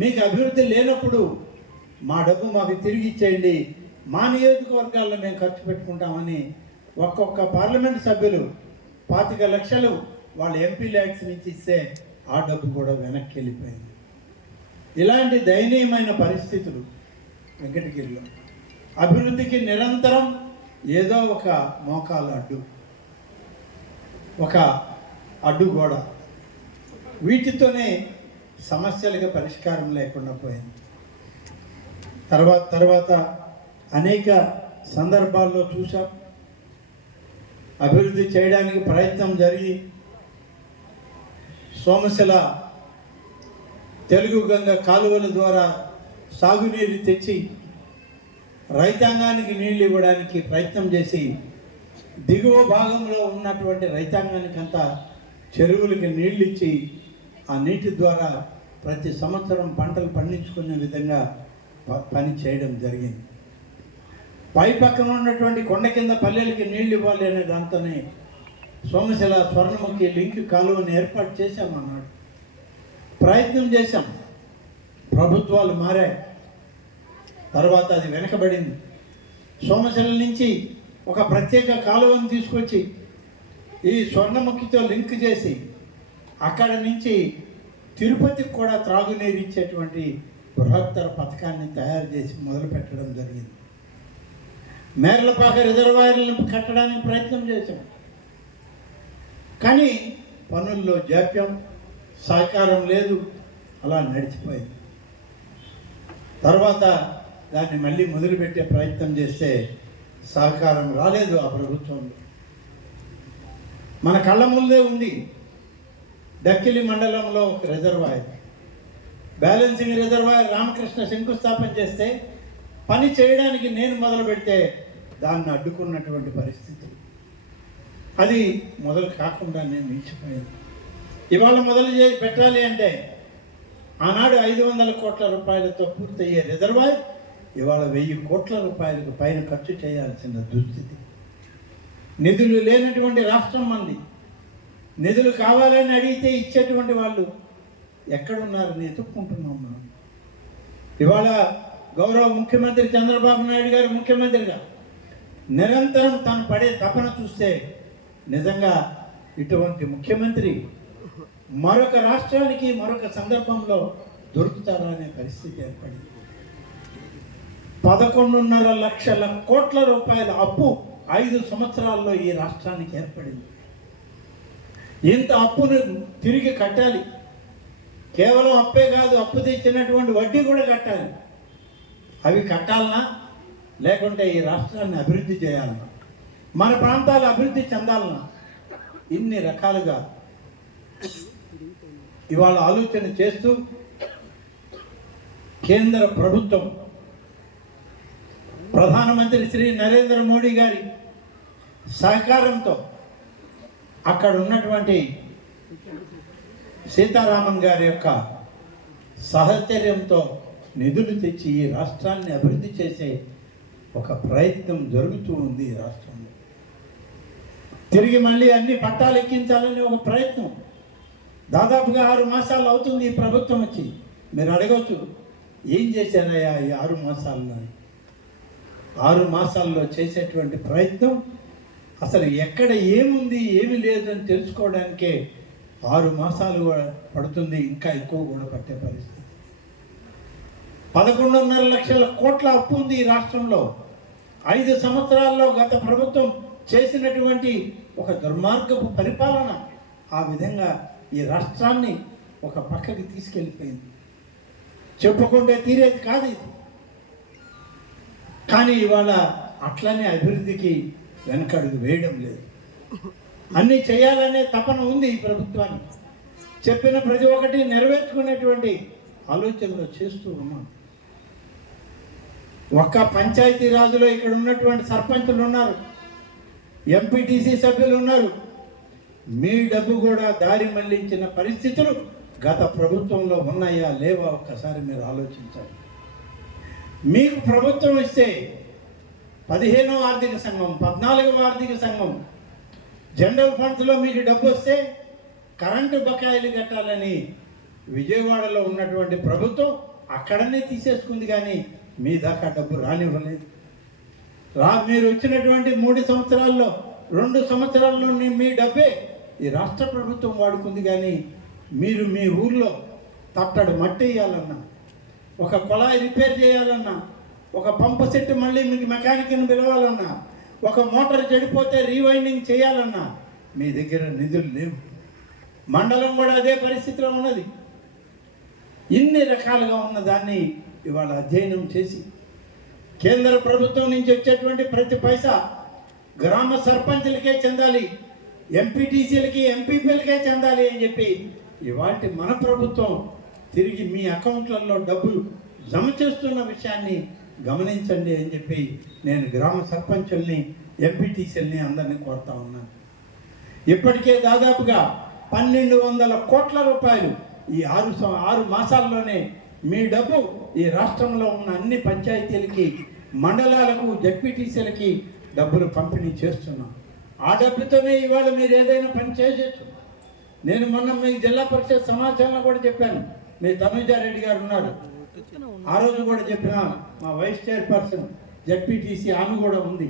మీకు అభివృద్ధి లేనప్పుడు మా డబ్బు మాకు తిరిగి ఇచ్చేయండి, మా నియోజకవర్గాల్లో మేము ఖర్చు పెట్టుకుంటామని ఒక్కొక్క పార్లమెంటు సభ్యులు 25 లక్షలు వాళ్ళ ఎంపీ ల్యాక్స్ నుంచి ఇస్తే ఆ డబ్బు కూడా వెనక్కి వెళ్ళిపోయింది. ఇలాంటి దయనీయమైన పరిస్థితులు వెంకటగిరిలో. అభివృద్ధికి నిరంతరం ఏదో ఒక మోకాలు అడ్డు, ఒక అడ్డుగోడ, వీటితోనే సమస్యలకు పరిష్కారం లేకుండా పోయింది. తర్వాత అనేక సందర్భాల్లో చూసాం అభివృద్ధి చేయడానికి ప్రయత్నం జరిగి సోమశిల తెలుగు గంగ కాలువల ద్వారా సాగునీరు తెచ్చి రైతాంగానికి నీళ్ళు ఇవ్వడానికి ప్రయత్నం చేసి దిగువ భాగంలో ఉన్నటువంటి రైతాంగానికి అంతా చెరువులకి నీళ్ళు ఇచ్చి ఆ నీటి ద్వారా ప్రతి సంవత్సరం పంటలు పండించుకునే విధంగా పని చేయడం జరిగింది. పై పక్కన ఉన్నటువంటి కొండ కింద పల్లెలకి నీళ్ళు ఇవ్వాలి అనే దాంతోనే సోమశిల స్వర్ణముఖి లింక్ కాలువని ఏర్పాటు చేశాం అన్నాడు. ప్రయత్నం చేశాం, ప్రభుత్వాలు మారాయి, తర్వాత అది వెనకబడింది. సోమశిల నుంచి ఒక ప్రత్యేక కాలువను తీసుకొచ్చి ఈ స్వర్ణముఖితో లింక్ చేసి అక్కడ నుంచి తిరుపతికి కూడా త్రాగునీరు ఇచ్చేటువంటి బృహత్తర పథకాన్ని తయారు చేసి మొదలుపెట్టడం జరిగింది. మేర్లపాక రిజర్వాయర్లను కట్టడానికి ప్రయత్నం చేశాం, కానీ పనుల్లో జాప్యం, సహకారం లేదు, అలా నడిచిపోయింది. తర్వాత దాన్ని మళ్ళీ మొదలుపెట్టే ప్రయత్నం చేస్తే సహకారం రాలేదు ఆ ప్రభుత్వంలో. మన కళ్ళ ముందే ఉంది డక్కిలి మండలంలో ఒక రిజర్వాయర్, బ్యాలెన్సింగ్ రిజర్వాయర్ రామకృష్ణ శంకుస్థాపన చేస్తే పని చేయడానికి నేను మొదలు పెడితే దాన్ని అడ్డుకున్నటువంటి పరిస్థితి. అది మొదలు కాకుండా నేను నిలిచిపోయాను. ఇవాళ మొదలు పెట్టాలి అంటే ఆనాడు 500 కోట్ల రూపాయలతో పూర్తయ్యే రిజర్వాయర్ ఇవాళ 1000 కోట్ల రూపాయలకు పైన ఖర్చు చేయాల్సిన దుస్థితి. నిధులు లేనటువంటి రాష్ట్రం మంది. నిధులు కావాలని అడిగితే ఇచ్చేటువంటి వాళ్ళు ఎక్కడున్నారని ఎత్తుక్కుంటున్నాం మనం. ఇవాళ గౌరవ ముఖ్యమంత్రి చంద్రబాబు నాయుడు గారు ముఖ్యమంత్రిగా నిరంతరం తను పడే తపన చూస్తే నిజంగా ఇటువంటి ముఖ్యమంత్రి మరొక రాష్ట్రానికి మరొక సందర్భంలో దొరుకుతారా అనే పరిస్థితి ఏర్పడింది. 11.5 లక్షల కోట్ల రూపాయల అప్పు 5 సంవత్సరాల్లో ఈ రాష్ట్రానికి ఏర్పడింది. ఇంత అప్పును తిరిగి కట్టాలి. కేవలం అప్పే కాదు, అప్పు తెచ్చినటువంటి వడ్డీ కూడా కట్టాలి. అవి కట్టాలన్నా లేకుంటే ఈ రాష్ట్రాన్ని అభివృద్ధి చేయాలన్నా, మన ప్రాంతాలు అభివృద్ధి చెందాలన్నా, ఇన్ని రకాలుగా ఇవాళ ఆలోచన చేస్తూ కేంద్ర ప్రభుత్వం ప్రధానమంత్రి శ్రీ నరేంద్ర మోడీ గారి సహకారంతో అక్కడ ఉన్నటువంటి సీతారామన్ గారి యొక్క సహచర్యంతో నిధులు తెచ్చి ఈ రాష్ట్రాన్ని అభివృద్ధి చేసే ఒక ప్రయత్నం జరుగుతూ ఉంది. ఈ రాష్ట్రంలో తిరిగి మళ్ళీ అన్ని పట్టాలు ఎక్కించాలని ఒక ప్రయత్నం. దాదాపుగా 6 మాసాలు అవుతుంది ఈ ప్రభుత్వం వచ్చి. మీరు అడగవచ్చు, ఏం చేశారయ్యా ఈ 6 మాసాల్లో? 6 మాసాల్లో చేసేటువంటి ప్రయత్నం అసలు ఎక్కడ ఏముంది ఏమి లేదని తెలుసుకోవడానికే 6 మాసాలు కూడా పడుతుంది, ఇంకా ఎక్కువ కూడా పట్టే పరిస్థితి. 11.5 లక్షల కోట్ల అప్పు ఉంది ఈ రాష్ట్రంలో. 5 సంవత్సరాల్లో గత ప్రభుత్వం చేసినటువంటి ఒక దుర్మార్గపు పరిపాలన ఆ విధంగా ఈ రాష్ట్రాన్ని ఒక పక్కకి తీసుకెళ్ళిపోయింది. చెప్పుకుంటే తీరేది కాదు ఇది. కానీ ఇవాళ అట్లనే అభివృద్ధికి వెనకడుగు వేయడం లేదు. అన్నీ చేయాలనే తపన ఉంది ఈ ప్రభుత్వానికి. చెప్పిన ప్రతి ఒక్కటి నెరవేర్చుకునేటువంటి ఆలోచనలు చేస్తూ ఉన్నాం. ఒక్క పంచాయతీ రాజులో ఇక్కడ ఉన్నటువంటి సర్పంచులు ఉన్నారు, ఎంపీటీసీ సభ్యులు ఉన్నారు. మీ డబ్బు కూడా దారి మళ్లించిన పరిస్థితులు గత ప్రభుత్వంలో ఉన్నాయా లేవా ఒక్కసారి మీరు ఆలోచించాలి. మీకు ప్రభుత్వం ఇస్తే 15వ ఆర్థిక సంఘం, 14వ ఆర్థిక సంఘం జనరల్ ఫండ్స్లో మీకు డబ్బు వస్తే కరెంటు బకాయిలు కట్టాలని విజయవాడలో ఉన్నటువంటి ప్రభుత్వం అక్కడనే తీసేసుకుంది, కానీ మీ దాకా డబ్బు రానివ్వలేదు. మీరు వచ్చినటువంటి 3 సంవత్సరాల్లో 2 సంవత్సరాల్లో మీ డబ్బే ఈ రాష్ట్ర ప్రభుత్వం వాడుకుంది. కానీ మీరు మీ ఊర్లో తట్టడు మట్టి వేయాలన్నా, ఒక కుళాయి రిపేర్ చేయాలన్నా, ఒక పంపు సెట్ మళ్ళీ మీకు మెకానిక్ని పిలవాలన్నా, ఒక మోటార్ చెడిపోతే రీవైండింగ్ చేయాలన్నా మీ దగ్గర నిధులు లేవు. మండలం కూడా అదే పరిస్థితిలో ఉన్నది. ఇన్ని రకాలుగా ఉన్న దాన్ని ఇవాళ అధ్యయనం చేసి కేంద్ర ప్రభుత్వం నుంచి వచ్చేటువంటి ప్రతి పైసా గ్రామ సర్పంచులకే చెందాలి, ఎంపీటీసీలకి ఎంపీపీలకే చెందాలి అని చెప్పి ఇవాళ మన ప్రభుత్వం తిరిగి మీ అకౌంట్లలో డబ్బులు జమ చేస్తున్న విషయాన్ని గమనించండి అని చెప్పి నేను గ్రామ సర్పంచుల్ని ఎంపీటీసీలని అందరినీ కోరుతా ఉన్నాను. ఇప్పటికే దాదాపుగా 1200 కోట్ల రూపాయలు ఈ 6 మాసాల్లోనే మీ డబ్బు ఈ రాష్ట్రంలో ఉన్న అన్ని పంచాయతీలకి, మండలాలకు, జడ్పీటీసీలకి డబ్బులు పంపిణీ చేస్తున్నాం. ఆ డబ్బుతోనే ఇవాళ మీరు ఏదైనా పని చేయవచ్చు. నేను మొన్న మీ జిల్లా పరిషత్ సమాచారంలో కూడా చెప్పాను, మీ తనుజారెడ్డి గారు ఉన్నారు, ఆ రోజు కూడా చెప్పిన మా వైస్ చైర్పర్సన్ జడ్పీటీసీ ఆమె కూడా ఉంది.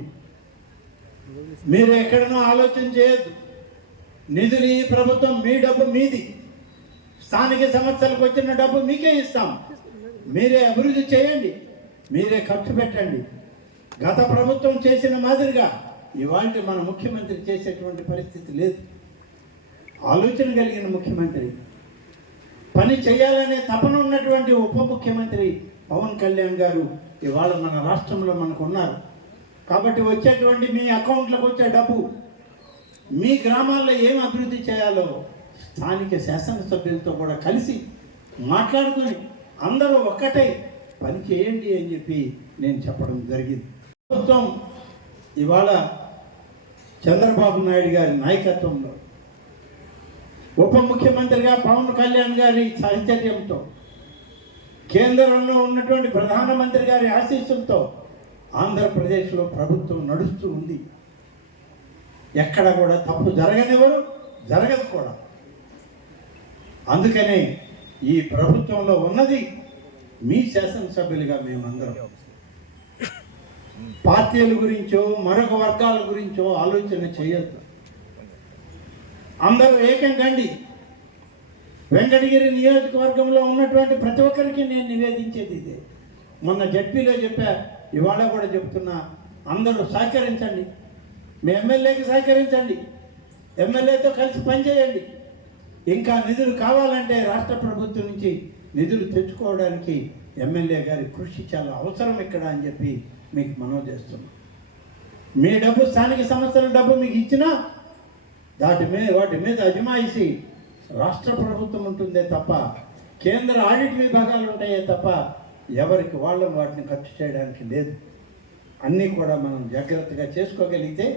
మీరు ఎక్కడనో ఆలోచన చేయొద్దు. నిధులు ఈ ప్రభుత్వం, మీ డబ్బు మీది. స్థానిక సమస్యలకు వచ్చిన డబ్బు మీకే ఇస్తాం. మీరే అభివృద్ధి చేయండి, మీరే ఖర్చు పెట్టండి. గత ప్రభుత్వం చేసిన మాదిరిగా ఇవాళ మన ముఖ్యమంత్రి చేసేటువంటి పరిస్థితి లేదు. ఆలోచన కలిగిన ముఖ్యమంత్రి, పని చేయాలనే తపన ఉన్నటువంటి ఉప ముఖ్యమంత్రి పవన్ కళ్యాణ్ గారు ఇవాళ మన రాష్ట్రంలో మనకు ఉన్నారు. కాబట్టి వచ్చేటువంటి మీ అకౌంట్లకు వచ్చే డబ్బు మీ గ్రామాల్లో ఏం అభివృద్ధి చేయాలో స్థానిక శాసనసభ్యులతో కూడా కలిసి మాట్లాడుకొని అందరూ ఒక్కటై పని చేయండి అని చెప్పి నేను చెప్పడం జరిగింది. ప్రభుత్వం ఇవాళ చంద్రబాబు నాయుడు గారి నాయకత్వంలో ఉప ముఖ్యమంత్రిగా పవన్ కళ్యాణ్ గారి సాహచర్యంతో, కేంద్రంలో ఉన్నటువంటి ప్రధానమంత్రి గారి ఆశీస్సులతో ఆంధ్రప్రదేశ్లో ప్రభుత్వం నడుస్తూ ఉంది. ఎక్కడ కూడా తప్పు జరగనివ్వరు, జరగదు కూడా. అందుకనే ఈ ప్రభుత్వంలో ఉన్నది మీ శాసనసభ్యులుగా మేమందరం. పార్టీల గురించో మరొక వర్గాల గురించో ఆలోచన చేయొద్దు. అందరూ ఏకం కండి. వెంకటగిరి నియోజకవర్గంలో ఉన్నటువంటి ప్రతి ఒక్కరికి నేను నివేదించేది ఇదే. మొన్న జడ్పీలో చెప్పా, ఇవాళ కూడా చెప్తున్నా, అందరూ సహకరించండి, మీ ఎమ్మెల్యేకి సహకరించండి, ఎమ్మెల్యేతో కలిసి పనిచేయండి. ఇంకా నిధులు కావాలంటే రాష్ట్ర ప్రభుత్వం నుంచి నిధులు తెచ్చుకోవడానికి ఎమ్మెల్యే గారి కృషి చాలా అవసరం ఇక్కడ అని చెప్పి మీకు మనవి చేస్తున్నాం. మీ డబ్బు స్థానిక సంస్థల డబ్బు మీకు ఇచ్చినా వాటి మీద అజమాయిషి రాష్ట్ర ప్రభుత్వం ఉంటుందే తప్ప, కేంద్ర ఆడిట్ విభాగాలు ఉంటాయే తప్ప ఎవరికి వాళ్ళు వాటిని ఖర్చు చేయడానికి లేదు. అన్నీ కూడా మనం జాగ్రత్తగా చేసుకోగలిగితే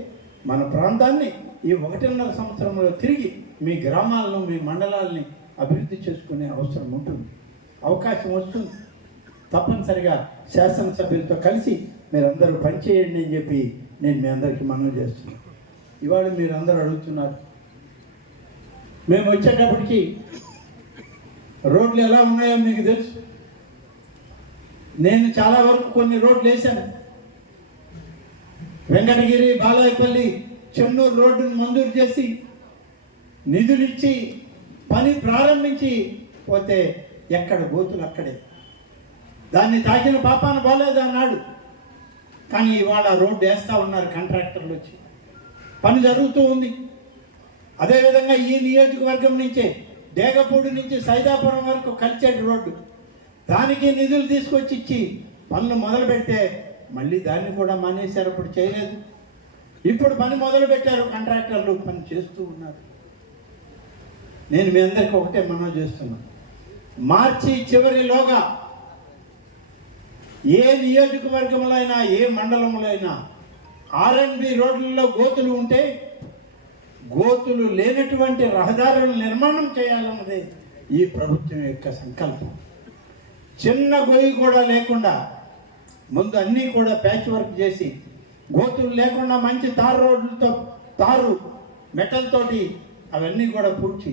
మన ప్రాంతాన్ని ఈ 1.5 సంవత్సరంలో తిరిగి మీ గ్రామాలను, మీ మండలాల్ని అభివృద్ధి చేసుకునే అవసరం ఉంటుంది, అవకాశం వస్తుంది. తప్పనిసరిగా శాసనసభ్యులతో కలిసి మీరందరూ పనిచేయండి అని చెప్పి నేను మీ అందరికీ మనవి చేస్తున్నాను. ఇవాళ మీరు అందరూ అడుగుతున్నారు, మేము వచ్చేటప్పటికి రోడ్లు ఎలా ఉన్నాయో మీకు తెలుసు. నేను చాలా వరకు కొన్ని రోడ్లు వేశాను. వెంకటగిరి, బాలాయపల్లి, చెన్నూరు రోడ్డును మంజూరు చేసి నిధులు ఇచ్చి పని ప్రారంభించి పోతే ఎక్కడ గోతులు అక్కడే. దాన్ని తాకిన పాపాన పోలేదు అన్నాడు. కానీ ఇవాళ రోడ్డు వేస్తూ ఉన్నారు కాంట్రాక్టర్లు వచ్చి, పని జరుగుతూ ఉంది. అదేవిధంగా ఈ నియోజకవర్గం నుంచే డేగపూడి నుంచి సైదాపురం వరకు కలిచేటి రోడ్డు, దానికి నిధులు తీసుకొచ్చి ఇచ్చి పనులు మొదలు పెడితే మళ్ళీ దాన్ని కూడా మానేశారు, అప్పుడు చేయలేదు. ఇప్పుడు పని మొదలు పెట్టారు, కాంట్రాక్టర్లు పని చేస్తూ ఉన్నారు. నేను మీ అందరికీ ఒకటే మనవి చేస్తున్నాను, మార్చి చివరిలోగా ఏ నియోజకవర్గంలో అయినా, ఏ మండలంలో అయినా R&B రోడ్లలో గోతులు ఉంటే గోతులు లేనటువంటి రహదారులను నిర్మాణం చేయాలన్నదే ఈ ప్రభుత్వం యొక్క సంకల్పం. చిన్న గొయ్యి కూడా లేకుండా ముందు అన్నీ కూడా ప్యాచ్ వర్క్ చేసి, గోతులు లేకుండా మంచి తారు మెటల్ తోటి అవన్నీ కూడా పూడ్చి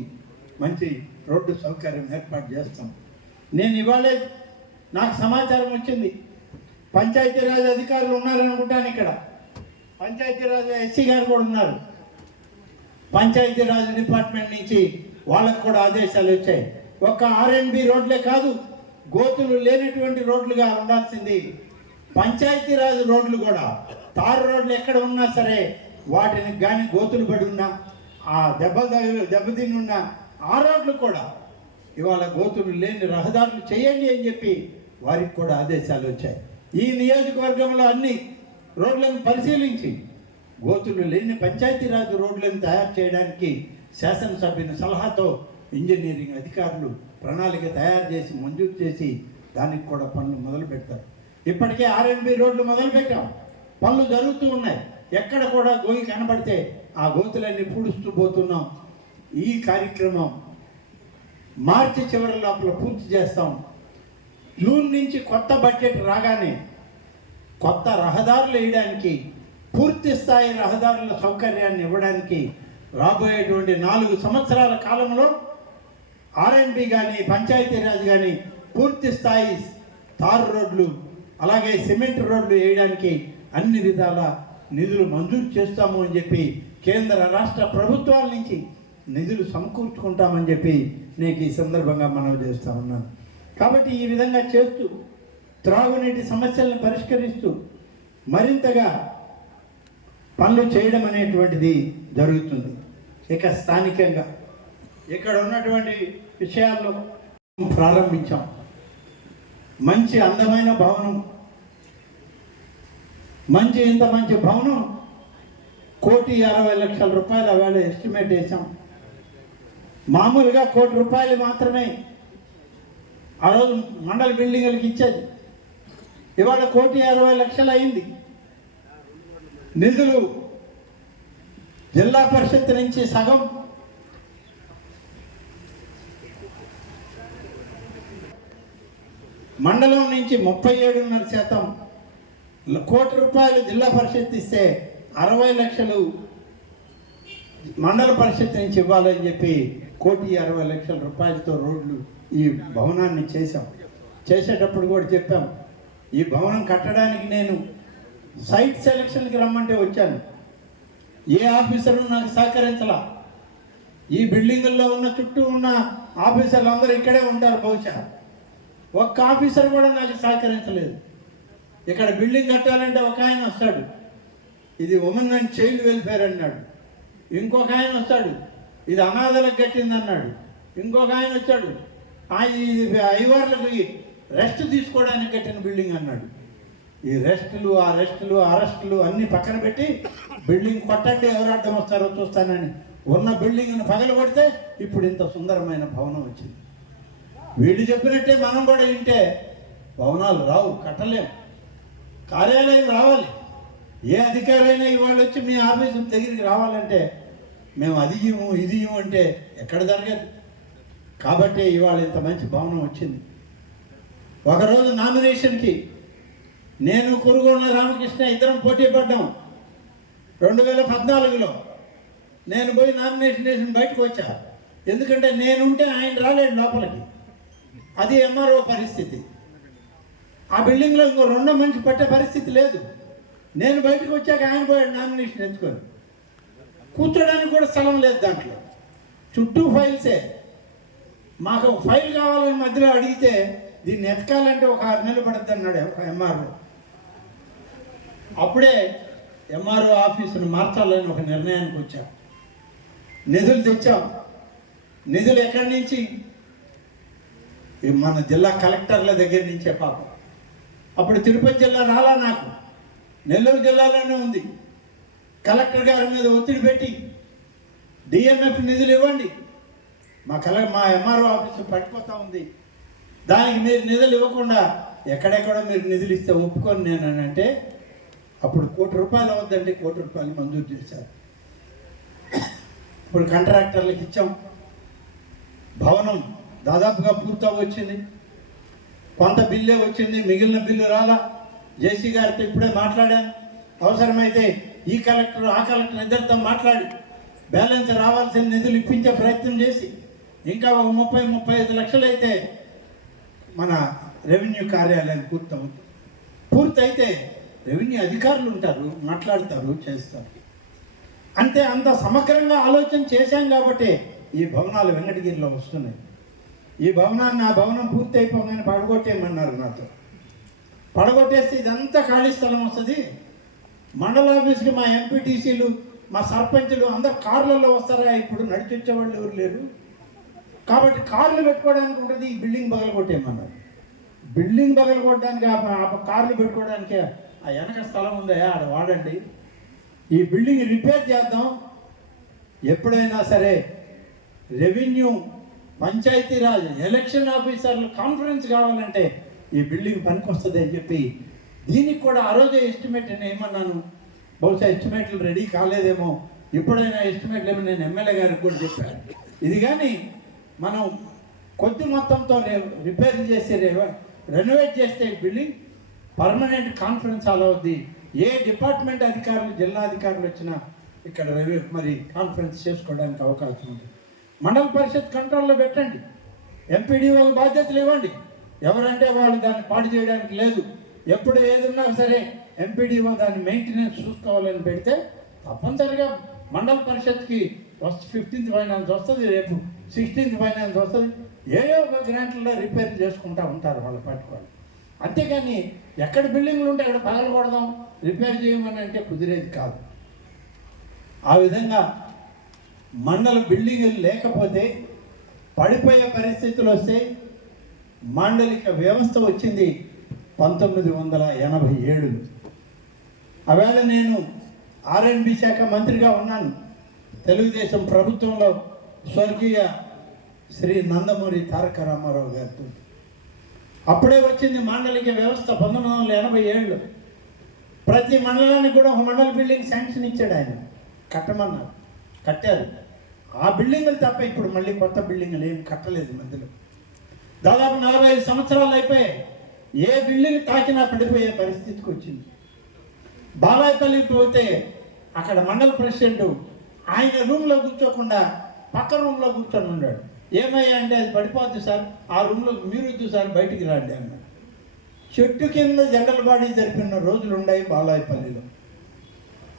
మంచి రోడ్డు సౌకర్యం ఏర్పాటు చేస్తాం. నేను ఇవాళే నాకు సమాచారం వచ్చింది, పంచాయతీరాజ్ అధికారులు ఉన్నారనుకుంటాను, ఇక్కడ పంచాయతీరాజ్ ఎస్సీ గారు కూడా ఉన్నారు. పంచాయతీరాజ్ డిపార్ట్మెంట్ నుంచి వాళ్ళకు కూడా ఆదేశాలు వచ్చాయి. ఒక్క R&B రోడ్లే కాదు, గోతులు లేనటువంటి రోడ్లుగా ఉండాల్సింది పంచాయతీరాజ్ రోడ్లు కూడా. తారు రోడ్లు ఎక్కడ ఉన్నా సరే వాటిని కానీ గోతులు పడి ఉన్నా, ఆ దెబ్బతిని ఉన్న ఆ రోడ్లు కూడా ఇవాళ గోతులు లేని రహదారులు చేయండి అని చెప్పి వారికి కూడా ఆదేశాలు వచ్చాయి. ఈ నియోజకవర్గంలో అన్ని రోడ్లను పరిశీలించి గోతులు లేని పంచాయతీరాజ్ రోడ్లను తయారు చేయడానికి శాసనసభ్యుని సలహాతో ఇంజనీరింగ్ అధికారులు ప్రణాళిక తయారు చేసి మంజూరు చేసి దానికి కూడా పనులు మొదలు పెడతారు. ఇప్పటికే R&B రోడ్లు మొదలు పెట్టాం, పనులు జరుగుతూ ఉన్నాయి. ఎక్కడ కూడా గోయి కనబడితే ఆ గోతులన్నీ పూడుస్తూ పోతున్నాం. ఈ కార్యక్రమం మార్చి చివరి లోపల పూర్తి చేస్తాం. జూన్ నుంచి కొత్త బడ్జెట్ రాగానే కొత్త రహదారులు వేయడానికి, పూర్తి స్థాయి రహదారుల సౌకర్యాన్ని ఇవ్వడానికి రాబోయేటువంటి 4 సంవత్సరాల కాలంలో R&B కానీ, పంచాయతీరాజ్ కానీ పూర్తి స్థాయి తారు రోడ్లు అలాగే సిమెంట్ రోడ్లు వేయడానికి అన్ని విధాల నిధులు మంజూరు చేస్తాము అని చెప్పి కేంద్ర రాష్ట్ర ప్రభుత్వాల నుంచి నిధులు సమకూర్చుకుంటామని చెప్పి నేను ఈ సందర్భంగా మనవి చేస్తూ ఉన్నాను. కాబట్టి ఈ విధంగా చేస్తూ త్రాగునీటి సమస్యలను పరిష్కరిస్తూ మరింతగా పనులు చేయడం అనేటువంటిది జరుగుతుంది. ఇక స్థానికంగా ఇక్కడ ఉన్నటువంటి విషయాల్లో ప్రారంభించాం. మంచి అందమైన భవనం, ఇంత మంచి భవనం 1,60,00,000 రూపాయలు వేళ ఎస్టిమేట్ వేసాం. మామూలుగా 1 కోటి రూపాయలు మాత్రమే ఆ రోజు మండల బిల్డింగులకి ఇచ్చేది. ఇవాళ 1,60,00,000 అయింది. నిధులు జిల్లా పరిషత్ నుంచి సగం, మండలం నుంచి 37.5%, 1 కోటి రూపాయలు జిల్లా పరిషత్ ఇస్తే 60 లక్షలు మండల పరిషత్ నుంచి ఇవ్వాలని చెప్పి 1,60,00,000 రూపాయలతో రోడ్లు ఈ భవనాన్ని చేశాం. చేసేటప్పుడు కూడా చెప్పాం, ఈ భవనం కట్టడానికి నేను సైట్ సెలక్షన్కి రమ్మంటే వచ్చాను. ఏ ఆఫీసరు నాకు సహకరించలా. ఈ బిల్డింగుల్లో ఉన్న చుట్టూ ఉన్న ఆఫీసర్లు అందరూ ఇక్కడే ఉంటారు బహుశా. ఒక్క ఆఫీసర్ కూడా నాకు సహకరించలేదు. ఇక్కడ బిల్డింగ్ కట్టాలంటే ఒక ఆయన వస్తాడు, ఇది ఉమెన్ అండ్ చైల్డ్ వెల్ఫేర్ అన్నాడు. ఇంకొక ఆయన వస్తాడు, ఇది అనాథలకు కట్టింది అన్నాడు. ఇంకొక ఆయన వచ్చాడు, ఇది ఐవార్లకి రెస్ట్ తీసుకోవడానికి కట్టిన బిల్డింగ్ అన్నాడు. ఈ రెస్టులు అరెస్టులు అన్నీ పక్కన పెట్టి బిల్డింగ్ కొట్టండి, ఎవరు అడ్డం వస్తారో చూస్తానని ఉన్న బిల్డింగ్ను పగల కొడితే ఇప్పుడు ఇంత సుందరమైన భవనం వచ్చింది. వీళ్ళు చెప్పినట్టే మనం కూడా వింటే భవనాలు రావు, కట్టలేము. కార్యాలయం రావాలి. ఏ అధికారైనా ఇవాళ వచ్చి మీ ఆఫీసు దగ్గరికి రావాలంటే మేము అది ఇవ్వము ఇది ఇవ్వము అంటే ఎక్కడ జరగదు. కాబట్టి ఇవాళ ఇంత మంచి భవనం వచ్చింది. ఒకరోజు నామినేషన్కి నేను కురుగొండ రామకృష్ణ ఇద్దరం పోటీ పడ్డాం. 2014లో నేను పోయి నామినేషన్ వేసి బయటకు వచ్చా. ఎందుకంటే నేనుంటే ఆయన రాలేడు లోపలికి. అది ఎంఆర్ఓ పరిస్థితి. ఆ బిల్డింగ్లో ఇంకో రెండో మనిషి పట్టే పరిస్థితి లేదు. నేను బయటకు వచ్చాక ఆయన పోయాడు నామినేషన్ ఎంచుకొని. కూర్చోడానికి కూడా స్థలం లేదు దాంట్లో, చుట్టూ ఫైల్సే. మాకు ఒక ఫైల్ కావాలని మధ్యలో అడిగితే దీన్ని ఎతకాలంటే ఒక 6 నెలలు పడుతుంది అన్నాడు ఒక ఎంఆర్ఓ. అప్పుడే ఎంఆర్ఓ ఆఫీసును మార్చాలని ఒక నిర్ణయానికి వచ్చాం. నిధులు తెచ్చాం. నిధులు ఎక్కడి నుంచి? మన జిల్లా కలెక్టర్ల దగ్గర నుంచే పాపం. అప్పుడు తిరుపతి జిల్లా రాలా, నాకు నెల్లూరు జిల్లాలోనే ఉంది. కలెక్టర్ గారి మీద ఒత్తిడి పెట్టి డిఎంఎఫ్ నిధులు ఇవ్వండి, మా ఎంఆర్ఓ ఆఫీసు పడిపోతూ ఉంది, దానికి మీరు నిధులు ఇవ్వకుండా ఎక్కడెక్కడో మీరు నిధులు ఇస్తే ఒప్పుకొని నేను అంటే అప్పుడు ₹1 కోటి అవద్దంటే ₹1 కోటి మంజూరు చేశారు. ఇప్పుడు కాంట్రాక్టర్లకు ఇచ్చాం. భవనం దాదాపుగా పూర్తవ వచ్చింది. కొంత బిల్లే వచ్చింది, మిగిలిన బిల్లు రాలా. జేసీ గారితో ఇప్పుడే మాట్లాడాను. అవసరమైతే ఈ కలెక్టర్ ఆ కలెక్టర్ ఇద్దరితో మాట్లాడి బ్యాలెన్స్ రావాల్సిన నిధులు ఇప్పించే ప్రయత్నం చేసి ఇంకా ఒక 30-35 లక్షలు అయితే మన రెవెన్యూ కార్యాలయం పూర్తవుతుంది. పూర్తయితే రెవెన్యూ అధికారులు ఉంటారు, మాట్లాడతారు, చేస్తారు. అంతే. అంత సమగ్రంగా ఆలోచన చేశాం కాబట్టి ఈ భవనాలు వెంకటగిరిలో వస్తున్నాయి. ఈ భవనాన్ని ఆ భవనం పూర్తి అయిపోగానే పడగొట్టేయమన్నారు నాతో. పడగొట్టేస్తే ఇదంతా ఖాళీ స్థలం వస్తుంది. మండల ఆఫీస్కి మా ఎంపీటీసీలు మా సర్పంచులు అందరు కార్లలో వస్తారా? ఇప్పుడు నడిచి వచ్చేవాళ్ళు ఎవరు లేరు. కాబట్టి కార్లు పెట్టుకోవడానికి ఉంటుంది. ఈ బిల్డింగ్ పగలగొట్టేయమన్నారు. బిల్డింగ్ పగలగొట్టడానికి ఆ కార్లు పెట్టుకోవడానికి ఆ వెనక స్థలం ఉందా, ఆడ వాడండి. ఈ బిల్డింగ్ రిపేర్ చేద్దాం. ఎప్పుడైనా సరే రెవెన్యూ, పంచాయతీరాజ్, ఎలక్షన్ ఆఫీసర్లు కాన్ఫరెన్స్ కావాలంటే ఈ బిల్డింగ్ పనికొస్తుంది అని చెప్పి దీనికి కూడా ఆ రోజే ఎస్టిమేట్ నేను ఏమన్నాను, బహుశా ఎస్టిమేట్లు రెడీ కాలేదేమో, ఎప్పుడైనా ఎస్టిమేట్లు ఏమో నేను ఎమ్మెల్యే గారికి కూడా చెప్పాను. ఇది కానీ మనం కొద్ది మొత్తంతో రిపేర్ చేసి రెనోవేట్ చేస్తే బిల్డింగ్ పర్మనెంట్ కాన్ఫరెన్స్ హాల్ అవుద్ది. ఏ డిపార్ట్మెంట్ అధికారులు, జిల్లా అధికారులు వచ్చినా ఇక్కడ మరి కాన్ఫరెన్స్ చేసుకోవడానికి అవకాశం ఉంది. మండల పరిషత్ కంట్రోల్లో పెట్టండి. ఎంపీడీఓ బాధ్యతలు ఇవ్వండి. ఎవరంటే వాళ్ళు దాన్ని పాడు చేయడానికి లేదు. ఎప్పుడు ఏదున్నా సరే ఎంపీడీఓ దాన్ని మెయింటెనెన్స్ చూసుకోవాలని పెడితే తప్పనిసరిగా మండల పరిషత్కి 15th ఫైనాన్స్ వస్తుంది, రేపు 16th ఫైనాన్స్ వస్తుంది. ఏదో ఒక గ్రాంట్లలో రిపేర్ చేసుకుంటూ ఉంటారు వాళ్ళ పట్టుకోవాలి. అంతేగాని ఎక్కడ బిల్డింగ్లు ఉంటే అక్కడ పగలకూడదాం, రిపేర్ చేయమని అంటే కుదిరేది కాదు. ఆ విధంగా మండల బిల్డింగులు లేకపోతే పడిపోయే పరిస్థితులు వస్తే మాండలిక వ్యవస్థ వచ్చింది 1987. ఆవేళ నేను R&B శాఖ మంత్రిగా ఉన్నాను. తెలుగుదేశం ప్రభుత్వంలో స్వర్గీయ శ్రీ నందమూరి తారక రామారావు గారితో అప్పుడే వచ్చింది మాండలిక వ్యవస్థ 1987. ప్రతి మండలానికి కూడా ఒక మండల బిల్డింగ్ శాంక్షన్ ఇచ్చాడు ఆయన, కట్టమన్నారు, కట్టారు. ఆ బిల్డింగులు తప్ప ఇప్పుడు మళ్ళీ కొత్త బిల్డింగులు ఏమి కట్టలేదు. మధ్యలో దాదాపు 45 సంవత్సరాలు అయిపోయాయి. ఏ బిల్డింగ్ తాకినా పడిపోయే పరిస్థితికి వచ్చింది. బాలాయపల్లికి పోతే అక్కడ మండల ప్రెసిడెంట్ ఆయన రూమ్లో కూర్చోకుండా పక్క రూమ్లో కూర్చొని ఉన్నాడు. ఏమయ్యా అంటే అది పడిపోద్ది సార్, ఆ రూమ్లో మీరు వద్దు సార్, బయటికి రండి అన్నాడు. చెట్టు కింద జనరల్ బాడీ జరిపిన రోజులు ఉన్నాయి బాలాయపల్లిలో.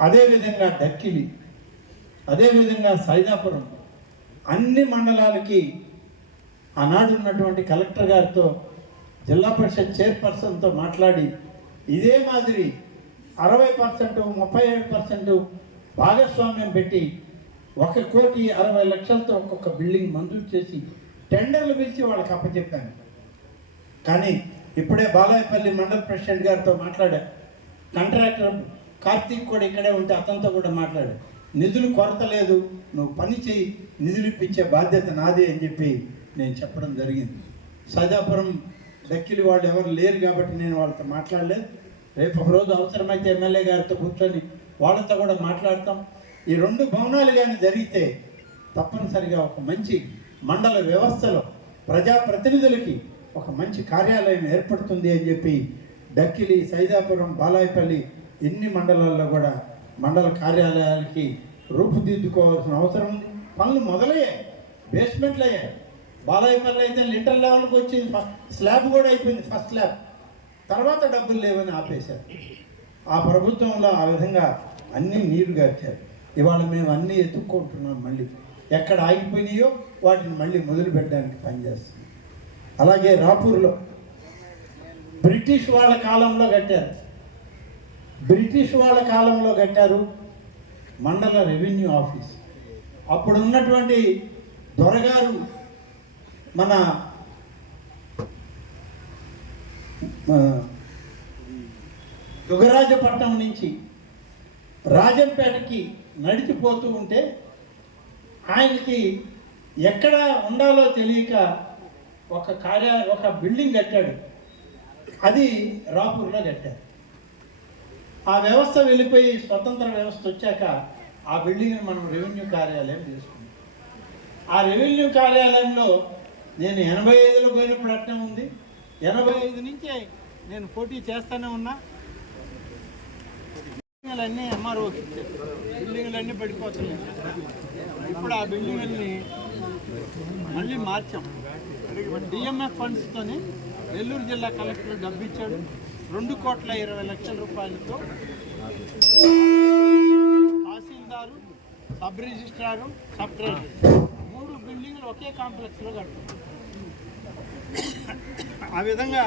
అదేవిధంగా డక్కిలి, అదేవిధంగా సైదాపురం, అన్ని మండలాలకి ఆనాడు ఉన్నటువంటి కలెక్టర్ గారితో, జిల్లా పరిషత్ చైర్పర్సన్తో మాట్లాడి ఇదే మాదిరి 60%, 37% భాగస్వామ్యం పెట్టి 1,60,00,000తో ఒక్కొక్క బిల్డింగ్ మంజూరు చేసి టెండర్లు పిలిచి వాళ్ళకి అప్పచెప్పాను. కానీ ఇప్పుడే బాలాయపల్లి మండల ప్రెసిడెంట్ గారితో మాట్లాడా, కాంట్రాక్టర్ కార్తీక్ కూడా ఇక్కడే ఉంటే అతనితో కూడా మాట్లాడా, నిధులు కొరత లేదు, నువ్వు పని చేయి, నిధులు ఇప్పించే బాధ్యత నాదే అని చెప్పి నేను చెప్పడం జరిగింది. సైదాపురం దక్కిలి వాళ్ళు ఎవరు లేరు కాబట్టి నేను వాళ్ళతో మాట్లాడలేదు. రేపు ఒకరోజు అవసరమైతే ఎమ్మెల్యే గారితో కూర్చొని వాళ్ళతో కూడా మాట్లాడతాం. ఈ 2 భవనాలు కానీ జరిగితే తప్పనిసరిగా ఒక మంచి మండల వ్యవస్థలో ప్రజాప్రతినిధులకి ఒక మంచి కార్యాలయం ఏర్పడుతుంది అని చెప్పి దక్కిలి, సైదాపురం, బాలాయపల్లి ఎన్ని మండలాల్లో కూడా మండల కార్యాలయాలకి రూపుదిద్దుకోవాల్సిన అవసరం ఉంది. పనులు మొదలయ్యాయి, బేస్మెంట్లు అయ్యాయి. బాలాయపల్లి అయితే లింటర్ లెవెల్కి వచ్చింది, స్లాబ్ కూడా అయిపోయింది, ఫస్ట్ స్లాబ్. తర్వాత డబ్బులు లేవని ఆపేశారు. ఆ ప్రభుత్వంలో ఆ విధంగా అన్నీ నీరు గార్చారు. ఇవాళ మేము అన్నీ ఎత్తుక్కుంటున్నాం, మళ్ళీ ఎక్కడ ఆగిపోయినాయో వాటిని మళ్ళీ మొదలు పెట్టడానికి పనిచేస్తున్నాం. అలాగే రాపూర్లో బ్రిటిష్ వాళ్ళ కాలంలో కట్టారు మండల రెవెన్యూ ఆఫీస్. అప్పుడు ఉన్నటువంటి దొరగారు మన దుగరాజపట్నం నుంచి రాజంపేటకి నడిచిపోతూ ఉంటే ఆయనకి ఎక్కడ ఉండాలో తెలియక ఒక బిల్డింగ్ కట్టాడు. అది రాపూర్లో కట్టారు. ఆ వ్యవస్థ వెళ్ళిపోయి స్వతంత్ర వ్యవస్థ వచ్చాక ఆ బిల్డింగ్ని మనం రెవెన్యూ కార్యాలయం తీసుకున్నాం. ఆ రెవెన్యూ కార్యాలయంలో నేను 85లో పోయినప్పుడు అట్నే ఉంది. 85 నుంచే నేను పోటీ చేస్తూనే ఉన్నా. బిల్డింగ్లన్నీ ఎంఆర్ఓకి ఇచ్చారు, బిల్డింగ్లన్నీ పడిపోతున్నాయి. ఇప్పుడు ఆ బిల్డింగ్లని మళ్ళీ మార్చాం. డిఎంఎఫ్ ఫండ్స్తోని నెల్లూరు జిల్లా కలెక్టర్ డబ్బు ఇచ్చాడు. 2,20,00,000 రూపాయలతో tahsildar, sub registrar, sub treasury 3 బిల్డింగ్లు ఒకే కాంప్లెక్స్లో కట్టారు. ఆ విధంగా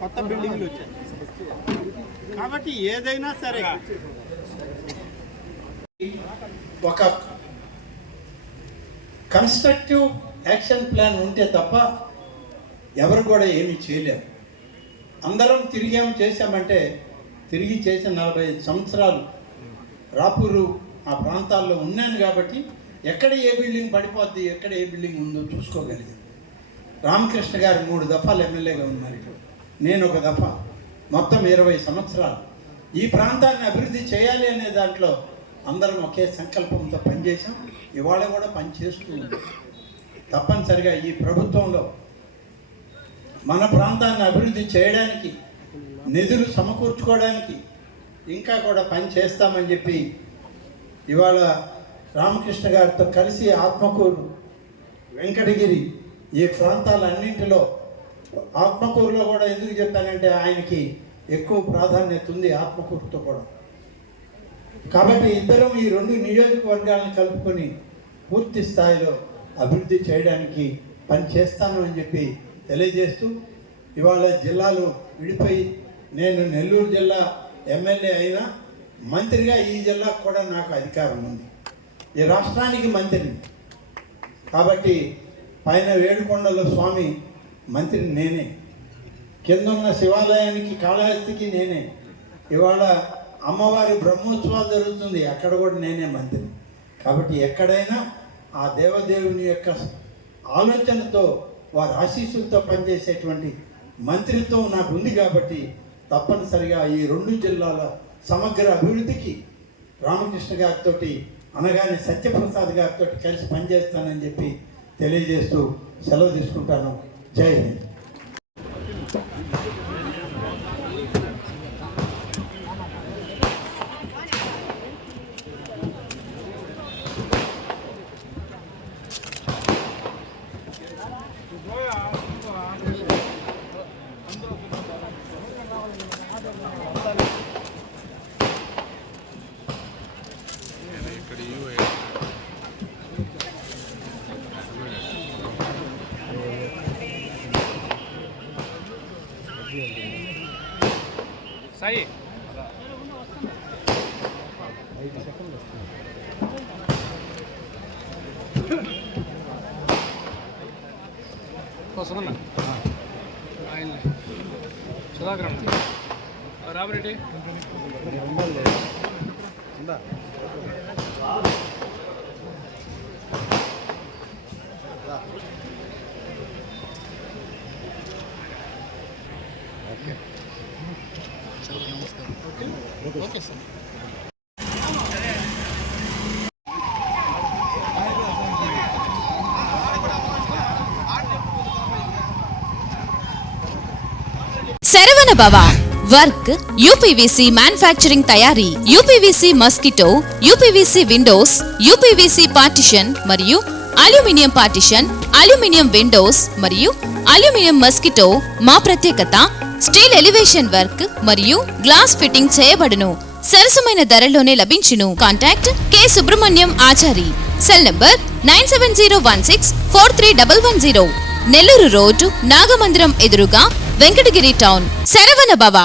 కొత్త బిల్డింగ్లు వచ్చాయి. కాబట్టి ఏదైనా సరే ఒక కన్స్ట్రక్టివ్ యాక్షన్ ప్లాన్ ఉంటే తప్ప ఎవరు కూడా ఏమీ చేయలేరు. అందరం చేశామంటే తిరిగి చేసిన 45 సంవత్సరాలు రాపూరు ఆ ప్రాంతాల్లో ఉన్నాను కాబట్టి ఎక్కడ ఏ బిల్డింగ్ పడిపోద్ది, ఎక్కడ ఏ బిల్డింగ్ ఉందో చూసుకోగలిగింది. రామకృష్ణ గారు 3 దఫాలు ఎమ్మెల్యేగా ఉన్నారు ఇక్కడ, నేను ఒక దఫా, మొత్తం 20 సంవత్సరాలు. ఈ ప్రాంతాన్ని అభివృద్ధి చేయాలి అనే దాంట్లో అందరం ఒకే సంకల్పంతో పనిచేసాం. ఇవాళ కూడా పనిచేస్తూ ఉన్నాం. తప్పనిసరిగా ఈ ప్రభుత్వంలో మన ప్రాంతాన్ని అభివృద్ధి చేయడానికి, నిధులు సమకూర్చుకోవడానికి ఇంకా కూడా పని చేస్తామని చెప్పి ఇవాళ రామకృష్ణ గారితో కలిసి ఆత్మకూరు, వెంకటగిరి ఈ ప్రాంతాలన్నింటిలో, ఆత్మకూరులో కూడా ఎందుకు చెప్పానంటే ఆయనకి ఎక్కువ ప్రాధాన్యత ఉంది ఆత్మకూరుతో కూడా. కాబట్టి ఇద్దరం ఈ 2 నియోజకవర్గాలను కలుపుకొని పూర్తి స్థాయిలో అభివృద్ధి చేయడానికి పని చేస్తాను అని చెప్పి తెలియజేస్తూ, ఇవాళ జిల్లాలు విడిపోయి నేను నెల్లూరు జిల్లా ఎమ్మెల్యే అయినా మంత్రిగా ఈ జిల్లాకు కూడా నాకు అధికారం ఉంది. ఈ రాష్ట్రానికి మంత్రిని కాబట్టి పైన వేడుకొండల స్వామి మంత్రిని నేనే, కింద ఉన్న శివాలయానికి కాళహస్తికి నేనే, ఇవాళ అమ్మవారి బ్రహ్మోత్సవాలు జరుగుతుంది అక్కడ కూడా నేనే మంత్రిని. కాబట్టి ఎక్కడైనా ఆ దేవదేవుని యొక్క ఆలోచనతో, వారి ఆశీస్సులతో పనిచేసేటువంటి మంత్రిత్వం నాకు ఉంది. కాబట్టి తప్పనిసరిగా ఈ 2 జిల్లాల సమగ్ర అభివృద్ధికి రామకృష్ణ గారితో అనగానే సత్యప్రసాద్ గారితో కలిసి పనిచేస్తానని చెప్పి తెలియజేస్తూ సెలవు తీసుకుంటాను. జై హింద్. సాయి సుమన్న ఆయన సుధాకర్ రామరెడ్డి ఓకే సార్. శరవణ భవ వర్క్ యూపీవీసీ మ్యానుఫ్యాక్చరింగ్ తయారీ, UPVC mosquito, UPVC Windows, UPVC partition మరియు అల్యూమినియం పార్టిషన్, అల్యూమినియం విండోస్ మరియు అల్యూమినియం మస్కిటో. మా ప్రత్యేకత స్టీల్ ఎలివేషన్ వర్క్ మరియు గ్లాస్ ఫిట్టింగ్ చేయబడును. సరసమైన ధరలోనే లభించును. Contact K Subrahmanyam Achari. Cell number 9701643110. Nellore road Nagamandiram ఎదురుగా వెంకటగిరి టౌన్. శరవణ భవ.